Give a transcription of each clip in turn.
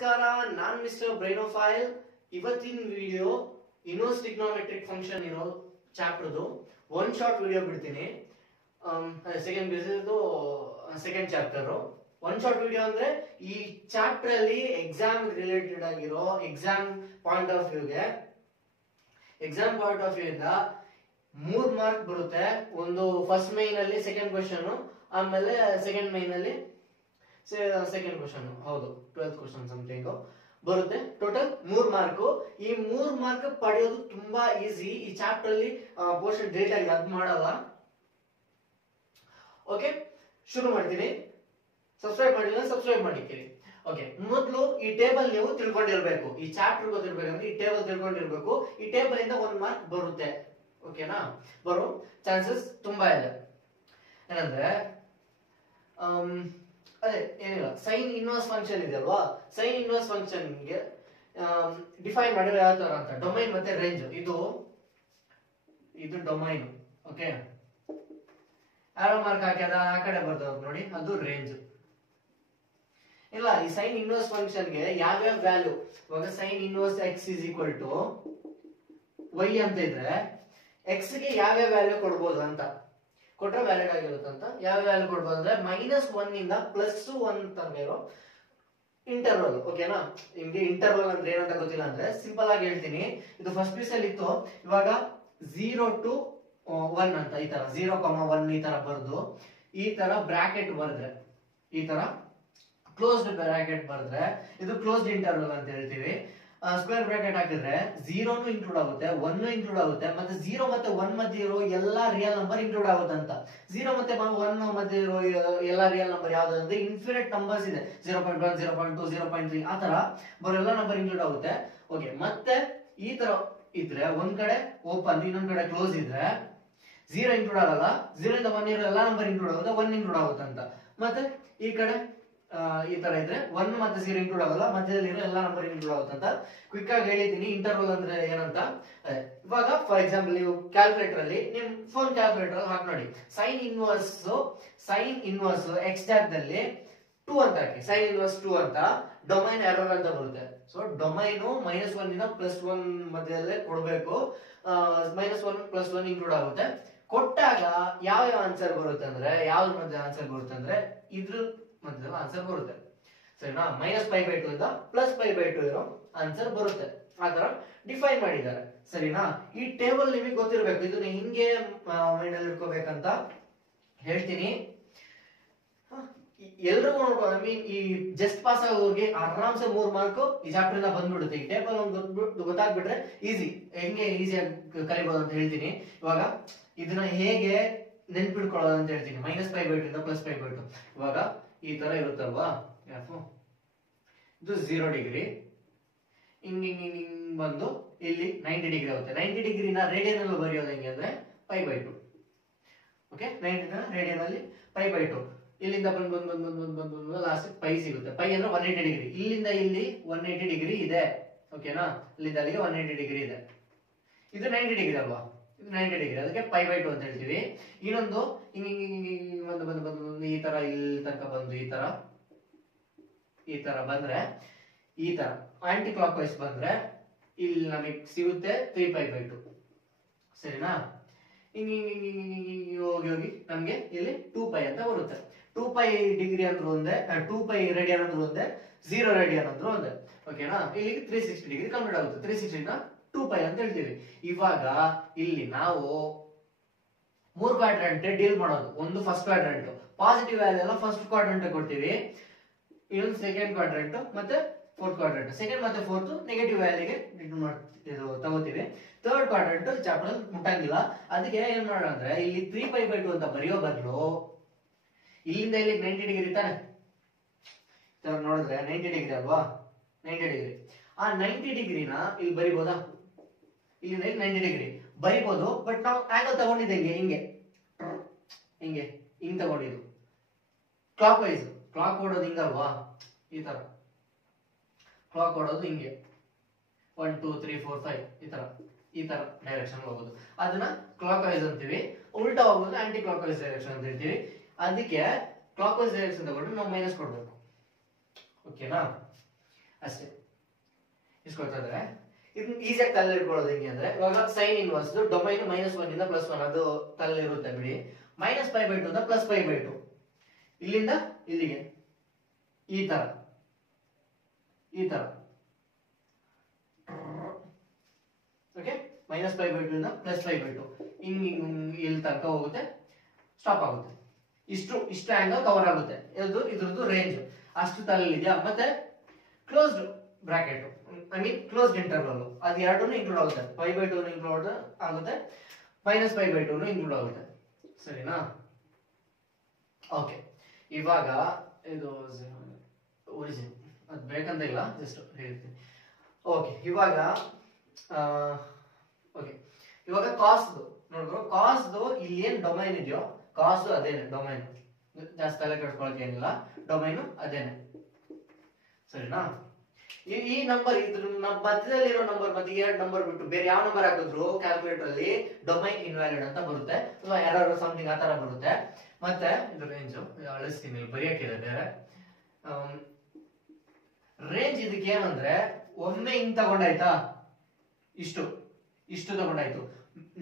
ನಮಸ್ಕಾರ, ನಾನ್ ಮಿಸ್ಟರ್ ಬ್ರೈನೋಫೈಲ್. ಇವತ್ತಿನ video inverse trigonometric function ಇರೋ ಚಾಪ್ಟರ್ದು ಒನ್ ಶಾರ್ಟ್ ವಿಡಿಯೋ ಬಿಡ್ತೀನಿ. Second chapter one short video ಅಂದ್ರೆ ಈ ಚಾಪ್ಟರ್ ಅಲ್ಲಿ ಎಕ್ಸಾಮ್ ರಿಲೇಟೆಡ್ ಆಗಿರೋ ಎಕ್ಸಾಮ್ ಪಾಯಿಂಟ್ ಆಫ್ ವ್ಯೂಗೆ ಇಂದ 3 ಮಾರ್ಕ್ ಬರುತ್ತೆ. ಒಂದು ಫಸ್ಟ್ ಮೈನ್ ಅಲ್ಲಿ ಸೆಕೆಂಡ್ ಕ್ವಶನ್, ಆಮೇಲೆ ಸೆಕೆಂಡ್ ಮೈನ್ ಅಲ್ಲಿ ಸೆಕೆಂಡ್ ಕ್ವಶನ್, ಹೌದು 12th ಕ್ವಶನ್ ಸಮಥಿಂಗ್ ಬರುತ್ತೆ. Total 3 mark. ಈ 3 ಮಾರ್ಕ್ ಪಡೆಯೋದು ತುಂಬಾ ಈಸಿ. ಈ ಚಾಪ್ಟರ್ ಅಲ್ಲಿ ಪೋರ್ಷನ್ ಡೇಟ್ ಆಗಿ ಅದ್ ಮಾಡಲ್ಲ. ಓಕೆ, ಶುರು ಮಾಡ್ತೀನಿ. ಸಬ್ಸ್ಕ್ರೈಬ್ ಮಾಡಿಲ್ಲ, ಸಬ್ಸ್ಕ್ರೈಬ್ ಮಾಡಿದ್ದೀರಿ. ಓಕೆ, ಮೊದಲು ಈ ಟೇಬಲ್ ನೀವು ತಿಳ್ಕೊಂಡಿರ್ಬೇಕು. ಈ ಚಾಪ್ಟರ್ ಗೊತ್ತಿರ್ಬೇಕಂದ್ರೆ ಈ ಟೇಬಲ್ ತಿಳ್ಕೊಂಡಿರ್ಬೇಕು. ಈ ಟೇಬಲ್ ಇಂದ 1 ಮಾರ್ಕ್ ಬರುತ್ತೆ. ಓಕೆನಾ? ಬರೋ ಚಾನ್ಸಸ್ ತುಂಬಾ ಇದೆ. ಏನಂದ್ರೆ ಅದೇ ಏನಿಲ್ಲ, ಸೈನ್ ಇನ್ವರ್ಸ್ ಫಂಕ್ಷನ್ ಇದೆ ಅಲ್ವಾ, ಸೈನ್ ಇನ್ವರ್ಸ್ ಫಂಕ್ಷನ್ ಗೆ ಡಿಫೈನ್ ಮಾಡಿರೋ ಯಾವ ತರ ಅಂತ, ಡೊಮೈನ್ ಮತ್ತೆ ರೇಂಜ್. ಇದು ಡೊಮೈನ್. ಓಕೆ, ಆರೋ ಮಾರ್ಕ್ ಹಾಕ್ಯದ ಆ ಕಡೆ ಬರ್ತದ ನೋಡಿ, ಅದು ರೇಂಜ್. ಇಲ್ಲ, ಈ ಸೈನ್ ಇನ್ವರ್ಸ್ ಫಂಕ್ಷನ್ ಗೆ ಯಾವ್ಯಾವ ವ್ಯಾಲ್ಯೂ, ಇವಾಗ sine inverse x is equal to y ಅಂತ ಇದ್ರೆ ಎಕ್ಸ್ ಗೆ ಯಾವ್ಯಾವ ವ್ಯಾಲ್ಯೂ ಕೊಡ್ಬೋದು ಅಂತ ಕೊಟ್ರೆ ವ್ಯಾಲಿಡ್ ಆಗಿರುತ್ತಂತ. ಯಾವ ವ್ಯಾಲ್ಯೂ ಕೊಡ್ಬೋದು ಅಂದ್ರೆ -1 ಇಂದ +1 ತನಕ ಇರೋ ಇಂಟರ್ವಲ್. ಓಕೆನಾ? ನಿಮ್ಗೆ ಇಂಟರ್ವಲ್ ಅಂದ್ರೆ ಏನಂತ ಗೊತ್ತಿಲ್ಲ ಅಂದ್ರೆ ಸಿಂಪಲ್ ಆಗಿ ಹೇಳ್ತೀನಿ. ಇದು ಫಸ್ಟ್ ಪೀಸ್ ಅಲ್ಲಿ ಇತ್ತು, ಇವಾಗ 0 to 1 ಅಂತ ಈ ತರ 0,1 ಈ ತರ ಬರ್ದು ಈ ತರ ಬ್ರಾಕೆಟ್ ಬರೆದ್ರೆ, ಈ ತರ ಕ್ಲೋಸ್ಡ್ ಬ್ರಾಕೆಟ್ ಬರೆದ್ರೆ ಇದು ಕ್ಲೋಸ್ಡ್ ಇಂಟರ್ವಲ್ ಅಂತ ಹೇಳ್ತೀವಿ. ಸ್ಕ್ವೇರ್ ಬ್ರಾಕೆಟ್ ಹಾಕಿದ್ರೆ 0 ಇನ್ಕ್ಲೂಡ್ ಆಗುತ್ತೆ, 1 ಇನ್ಕ್ಲೂಡ್ ಆಗುತ್ತೆ, ಮತ್ತೆ 0 ಮತ್ತೆ 1 ಮಧ್ಯೆ ಇರೋ ಎಲ್ಲಾ ರಿಯಲ್ ನಂಬರ್ ಇನ್ಕ್ಲೂಡ್ ಆಗುತ್ತೆ ಅಂತ. 0 ಮತ್ತೆ 1 ಮಧ್ಯೆ ಇರೋ ಎಲ್ಲಾ ರಿಯಲ್ ನಂಬರ್ ಯಾವ್ದು ಅಂದ್ರೆ ಇನ್ಫಿನಿಟ್ ನಂಬರ್ಸ್ ಇದೆ. 0.1, 0.2, 0.3 ಆ ತರ ಬರೋ ಎಲ್ಲಾ ನಂಬರ್ ಇನ್ಕ್ಲೂಡ್ ಆಗುತ್ತೆ. ಓಕೆ, ಮತ್ತೆ ಈ ತರ ಇದ್ರೆ ಒಂದ್ ಕಡೆ ಓಪನ್ ಇನ್ನೊಂದ್ ಕಡೆ ಕ್ಲೋಸ್ ಇದ್ರೆ 0 ಇನ್ಕ್ಲೂಡ್ ಆಗಲ್ಲ. 0 ಇಂದ 1 ಇರೋ ಎಲ್ಲಾ ನಂಬರ್ ಇನ್ಕ್ಲೂಡ್ ಆಗುತ್ತೆ, 1 ಇನ್ಕ್ಲೂಡ್ ಆಗುತ್ತೆ ಅಂತ. ಮತ್ತೆ ಈ ಕಡೆ ಈ ತರ ಇದ್ರೆ 1 ಮತ್ತೆ 0 ಇನ್ಕ್ಲೂಡ್ ಆಗಲ್ಲ, ಮಧ್ಯದಲ್ಲಿ ಇರೋ ಎಲ್ಲಾ ನಂಬರ್ ಇನ್ಕ್ಲೂಡ್ ಆಗುತ್ತೆ ಅಂತ ಕ್ವಿಕ್ ಆಗಿ ಹೇಳಿದೀನಿ. ಇಂಟರ್ವಲ್ ಅಂದ್ರೆ ಏನಂತ. ಇವಾಗ ಫಾರ್ ಎಕ್ಸಾಂಪಲ್ ನೀವು ಕ್ಯಾಲ್ಕುಲೇಟರ್ ಅಲ್ಲಿ ನಿಮ್ ಫೋನ್ ಕ್ಯಾಲ್ಕುಲೇಟರ್ ಅಲ್ಲಿ ಹಾಕಿ ನೋಡಿ, ಸೈನ್ ಇನ್ವರ್ಸ್ ಎಕ್ಸ್ ಜಾಗದಲ್ಲಿ 2 ಅಂತ ಹಾಕಿ, ಸೈನ್ ಇನ್ವರ್ಸ್ 2 ಅಂತ, ಡೊಮೈನ್ ಎರರ್ ಅಂತ ಬರುತ್ತೆ. ಸೊ ಡೊಮೈನ್ -1 ಇಂದ +1 ಮಧ್ಯದಲ್ಲೇ ಕೊಡ್ಬೇಕು. -1 +1 ಇನ್ಕ್ಲೂಡ್ ಆಗುತ್ತೆ. ಕೊಟ್ಟಾಗ ಯಾವ ಆನ್ಸರ್ ಬರುತ್ತೆ ಅಂದ್ರೆ, ಯಾವ್ದ್ರ ಮಧ್ಯೆ ಆನ್ಸರ್ ಬರುತ್ತೆ ಅಂದ್ರೆ ಇದ್ರ ಮಧ್ಯದಲ್ಲಿ ಆನ್ಸರ್ ಬರುತ್ತೆ. ಸರಿನಾ? -π/2 ಇಂದ +π/2 ಇರೋ ಆನ್ಸರ್ ಬರುತ್ತೆ. ಆ ತರ ಡಿಫೈನ್ ಮಾಡಿದ್ದಾರೆ. ಸರಿನಾ? ಈ ಟೇಬಲ್ ನಿಮಗೆ ಗೊತ್ತಿರಬೇಕು. ಇದನ್ನ ಹಿಂಗೆ ಮೈಂಡ್ ಅಲ್ಲಿ ಇಟ್ಕೋಬೇಕಂತ ಹೇಳ್ತೀನಿ. ಎಲ್ರಿಗೂ ನೋಡ್ಕೊ, ಐ ಮೀನ್ ಈ ಜಸ್ಟ್ ಪಾಸ್ ಆಗೋರಿಗೆ ಆರಾಮ್ಸೆ 3 ಮಾರ್ಕ್ ಈ ಚಾಪ್ಟರ್ ಇಂದ ಬಂದ್ಬಿಡುತ್ತೆ. ಈ ಟೇಬಲ್ ಒಂದು ಗೊತ್ತಾಗ್ಬಿಟ್ರೆ ಈಸಿ, ಹೆಂಗೆ ಈಸಿಯಾಗಿ ಕಲಿಬಹುದು ಅಂತ ಹೇಳ್ತೀನಿ. ಇವಾಗ ಇದನ್ನ ಹೇಗೆ ನೆನ್ಪಿಟ್ಕೊಳ್ಳೋದು ಅಂತ ಹೇಳ್ತೀನಿ. -π/2 ಇಂದ +π/2. ಇವಾಗ ಈ ತರ ಇರುತ್ತಲ್ವಾ, ಇದು 0 ಡಿಗ್ರಿ, ಹಿಂಗ್ ಬಂದು ಇಲ್ಲಿ 90 ಡಿಗ್ರಿ ಆಗುತ್ತೆ. 90 ಡಿಗ್ರಿನ ರೇಡಿಯನ್ ಅಲ್ಲಿ ಬರೆಯೋದು ಹೆಂಗೆ ಅಂದ್ರೆ π/2. ಓಕೆ, 90ನ ರೇಡಿಯನ್ ಅಲ್ಲಿ π/2. ಇಲ್ಲಿಂದ ಬಂದು ಲಾಸ್ಟ್ ಪೈ ಸಿಗುತ್ತೆ. ಪೈ ಅಂದ್ರೆ 180 ಡಿಗ್ರಿ. ಇಲ್ಲಿಂದ ಇಲ್ಲಿ 180 ಡಿಗ್ರಿ ಇದೆ. ಓಕೆನಾ? ಇಲ್ಲಿಂದ ಅಲ್ಲಿಗೆ 180 ಡಿಗ್ರಿ ಇದೆ. ಇದು 90 ಡಿಗ್ರಿ ಅಲ್ವಾ, ಇದು 90 ಡಿಗ್ರಿ, ಅದಕ್ಕೆ π/2 ಅಂತ ಹೇಳ್ತೀವಿ. ಇನ್ನೊಂದು ಬಂದು ಈ ತರ ಇಲ್ಲಿ ತನಕ ಬಂದು ಈ ತರ ಬಂದ್ರೆ, ಈ ತರ ಆಂಟಿ ಕ್ಲಾಕ್ ವೈಸ್ ಬಂದ್ರೆ ಇಲ್ಲಿ ನಮಗೆ ಸಿಗುತ್ತೆ 3π/2. ಸರಿನಾ? ಹೋಗಿ ನಮ್ಗೆ ಇಲ್ಲಿ 2π ಅಂತ ಬರುತ್ತೆ. 2π ಡಿಗ್ರಿ ಅಂದ್ರೂ ಒಂದೇ, 2π ರೇಡಿಯನ್ ಅಂದ್ರೂ ಒಂದೇ, 0 ರೇಡಿಯನ್ ಅಂದ್ರೂ ಒಂದೇ. ಓಕೆನಾ? ಇಲ್ಲಿಗೆ 360 ಡಿಗ್ರಿ ಕಂಪ್ಲೀಟ್ ಆಗುತ್ತೆ. 360 ನ 2π ಅಂತ ಹೇಳ್ತೀವಿ. ಇವಾಗ ಇಲ್ಲಿ ನಾವು 3 ಕ್ವಾಡ್ರೆಂಟ್ ಡೀಲ್ ಮಾಡೋದು. ಒಂದು ಫಸ್ಟ್ ಕ್ವಾಡ್ರೆಂಟ್, ಪಾಸಿಟಿವ್ ವ್ಯಾಲ್ಯೂ ಎಲ್ಲ ಫಸ್ಟ್ ಕ್ವಾಡ್ರೆಂಟ್ ಕೊಡ್ತೀವಿ. ಇನ್ನೊಂದು ಸೆಕೆಂಡ್ ಕ್ವಾಡ್ರೆಂಟ್ ಮತ್ತೆ ಫೋರ್ತ್ ಕ್ವಾಡ್ರೆಂಟ್. ಸೆಕೆಂಡ್ ಮತ್ತೆ ಫೋರ್ತ್ ನೆಗೆಟಿವ್ ವ್ಯಾಲ್ಯೂಗೆ ತಗೋತೀವಿ. ಥರ್ಡ್ ಕ್ವಾಡ್ರೆಂಟ್ ಚಾಪ್ಟರ್ ಮುಟ್ಟಂಗಿಲ್ಲ. ಅದಕ್ಕೆ ಏನ್ ಮಾಡೋಣ ಅಂದ್ರೆ ಇಲ್ಲಿ 3π/2 ಅಂತ ಬರೆಯೋ ಬದಲು ಇಲ್ಲಿಂದ ಇಲ್ಲಿ 90 ಡಿಗ್ರಿ ತಾನೆ ನೋಡಿದ್ರೆ 90 ಡಿಗ್ರಿ ಅಲ್ವಾ, 90 ಡಿಗ್ರಿ. ಆ 90 ಡಿಗ್ರಿನ ಇಲ್ಲಿ ಬರಿಬೋದಾ? ಇಲ್ಲಿಂದ ಇಲ್ಲಿ 90 ಡಿಗ್ರಿ ಬರಿಬೋದು. ಬಟ್ ನಾವು ಆಂಗಲ್ ತಗೊಂಡಿದ್ದೆ ಹಿಂಗ್ ತಗೊಂಡಿದ್ದು ಕ್ಲಾಕ್ ವೈಸ್. ಕ್ಲಾಕ್ ಓಡೋದು ಹಿಂಗಲ್ವಾ, ಈ ತರ ಕ್ಲಾಕ್ ಓಡೋದು ಹಿಂಗೆ 1 2 3 4 5 ಈ ತರ ಡೈರೆಕ್ಷನ್ ಹೋಗೋದು. ಅದನ್ನ ಕ್ಲಾಕ್ ವೈಸ್ ಅಂತೀವಿ. ಉಲ್ಟಾ ಹೋಗೋದು ಆಂಟಿ ಕ್ಲಾಕ್ ವೈಸ್ ಡೈರೆಕ್ಷನ್ ಅಂತ ಹೇಳ್ತೀವಿ. ಅದಕ್ಕೆ ಕ್ಲಾಕ್ ವೈಸ್ ಡೈರೆಕ್ಷನ್ ತಗೊಂಡ್ರೆ ನಾವು ಮೈನಸ್ ಕೊಡ್ಬೇಕು. ಓಕೆನಾ? ಅಷ್ಟೇ. ಇಸ್ಕೊಳ್ತಾ ಇದ್ದಾರೆ. ಇದನ್ನ ಈಸಿಯಾಗಿ ತಲೆ ಇಟ್ಕೊಳ್ಳೋದು ಹೆಂಗೆ ಅಂದ್ರೆ, ಇವಾಗ ಸೈನ್ ಇನ್ವರ್ಸ್ ಡೊಮೈನ್ -1 ಇಂದ +1 ಅದು ತಲೆ ಇರುತ್ತೆ ಬಿಡಿ. -π/2 ಇಂದ +π/2 ಇಲ್ಲಿಂದ ಇಲ್ಲಿಗೆ ಈ ತರ ಓಕೆ. -π/2 ಇಂದ +π/2 ಇಲ್ಲಿ ತನಕ ಹೋಗುತ್ತೆ, ಸ್ಟಾಪ್ ಆಗುತ್ತೆ. ಇಷ್ಟು ಆಂಗಲ್ ಕವರ್ ಆಗುತ್ತೆ. ಇದ್ರದ್ದು ರೇಂಜ್ ಅಷ್ಟು ತಲೆ ಇದೆಯಾ. ಮತ್ತೆ closed bracket, I mean closed interval, ಅದು ಎರಡೂ ಇನ್ಕ್ಲೂಡ್ ಆಗುತ್ತೆ. π/2 ಇನ್ಕ್ಲೂಡ್ ಆಗುತ್ತೆ, -π/2 ಇನ್ಕ್ಲೂಡ್ ಆಗುತ್ತೆ. ಸರಿನಾ? ಓಕೆ. ಇವಾಗ ಇದು ಒರಿಜಿನ್ ಅದು ಬೇಕಂತ ಇಲ್ಲ, ಜಸ್ಟ್ ಹೇಳ್ತೀನಿ. ಓಕೆ. ಇವಾಗ ಕಾಸ್ದು ನೋಡಿದ್ರು. ಕಾಸ್ದು ಇಲ್ಲಿ ಏನ್ ಡೊಮೈನ್ ಇದೆಯೋ ಕಾಸು ಅದೇನೆ ಡೊಮೈನ್, ಜಾಸ್ತಿ ತಲೆ ಕೆಡ್ಸ್ಕೊಳಕ್ಕೆ ಏನಿಲ್ಲ, ಡೊಮೈನು ಅದೇನೆ. ಸರಿನಾ? ಈ ನಂಬರ್ ಇದ್ರ ಮಧ್ಯದಲ್ಲಿರೋ ನಂಬರ್ ಮತ್ತೆ 2 ನಂಬರ್ ಬಿಟ್ಟು ಬೇರೆ ಯಾವ ನಂಬರ್ ಹಾಕಿದ್ರು ಕ್ಯಾಲ್ಕುಲೇಟರ್ ಅಲ್ಲಿ ಡೊಮೈನ್ ಇನ್ವ್ಯಾಲಿಡ್ ಅಂತ ಬರುತ್ತೆ, ಅಥವಾ ಎರರ್ ಸಮಥಿಂಗ್ ಆ ತರ ಬರುತ್ತೆ. ಮತ್ತೆ ಇದು ರೇಂಜ್ ಅಳಿಸ್ತೀನಿ, ಬರೆಯಕ್ಕಿದೆ ಬೇರೆ. ರೇಂಜ್ ಇದಕ್ಕೆ ಏನಂದ್ರೆ, ಒಮ್ಮೆ ಹಿಂಗ್ ತಗೊಂಡಾಯ್ತಾ, ಇಷ್ಟು ತಗೊಂಡಾಯ್ತು.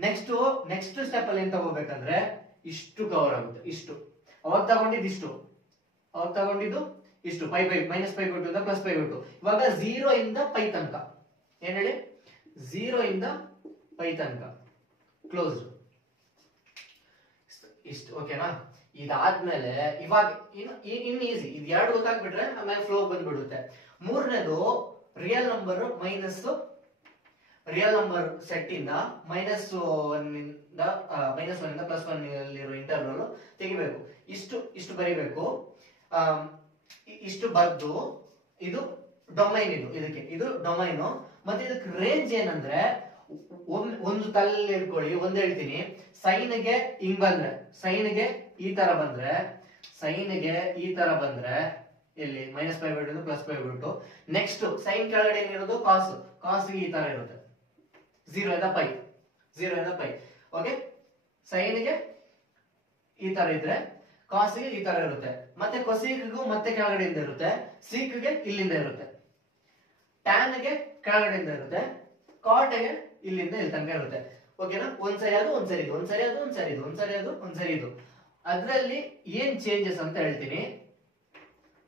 ನೆಕ್ಸ್ಟ್ ಸ್ಟೆಪ್ ಅಲ್ಲಿ ಏನ್ ತಗೋಬೇಕಂದ್ರೆ ಇಷ್ಟು ಕವರ್ ಆಗುತ್ತೆ. ಅವಾಗ ತಗೊಂಡಿದ್ದು ಇಷ್ಟು -π/2 ಇಂದ +π/2. ಇವಾಗ 0 ಇಂದ π ತನಕ ಏನ್ ಹೇಳಿ, 0 ಇಂದ π ತನಕ ಕ್ಲೋಸ್ಡ್. ಇಷ್ಟು ಓಕೆನಾ? ಇದಾದ್ಮೇಲೆ ಇವಾಗ ಇನ್ ಈಸಿ, ಇದು ಎರಡು ಗೊತ್ತಾಗ್ಬಿಟ್ರೆ ಆಮೇಲೆ ಫ್ಲೋ ಬಂದ್ಬಿಡುತ್ತೆ. ಮೂರನೇದು ರಿಯಲ್ ನಂಬರ್ ಸೆಟ್ ಇಂದ -1 ಇಂದ +1 ಇರೋ ಇಂಟರ್ವಲ್ ತೆಗಿಬೇಕು. ಇಷ್ಟು ಬರಿಬೇಕು. ಇಷ್ಟು ಬರ್ದು ಇದು ಡೊಮೈನ್, ಇದು ಡೊಮೈನ್. ಮತ್ತೆ ಇದಕ್ಕೆ ರೇಂಜ್ ಏನಂದ್ರೆ, ಒಂದು ತಲೆ ಇಟ್ಕೊಳ್ಳಿ, ಒಂದ್ ಹೇಳ್ತೀನಿ. ಸೈನ್ಗೆ ಹಿಂಗ್ ಬಂದ್ರೆ, ಸೈನ್ಗೆ ಈ ತರ ಬಂದ್ರೆ ಇಲ್ಲಿ -π/2 ಇಂದ +π/2. ನೆಕ್ಸ್ಟ್ ಸೈನ್ ಕೆಳಗಡೆ ಏನಿರೋದು ಕಾಸ್ಗೆ ಈ ತರ ಇರುತ್ತೆ, 0 ಇಂದ π. ಓಕೆ. ಸೈನ್ಗೆ ಈ ತರ ಇದ್ರೆ ಕಾಸ್ಗೆ ಈ ತರ ಇರುತ್ತೆ. ಮತ್ತೆ ಕೊಸೀಕ್ಗೂ ಮತ್ತೆ ಕೆಳಗಡೆಯಿಂದ ಇರುತ್ತೆ, ಸೀಕ್ಗೆ ಇಲ್ಲಿಂದ ಇರುತ್ತೆ, ಟ್ಯಾನ್ಗೆ ಕೆಳಗಡೆಯಿಂದ ಇರುತ್ತೆ, ಕಾಟ್ಗೆ ಇಲ್ಲಿಂದ ಇಲ್ಲಿ ತನಕ ಇರುತ್ತೆ. ಓಕೆನಾ? ಒಂದ್ಸರಿ ಅದು. ಅದ್ರಲ್ಲಿ ಏನ್ ಚೇಂಜಸ್ ಅಂತ ಹೇಳ್ತೀನಿ,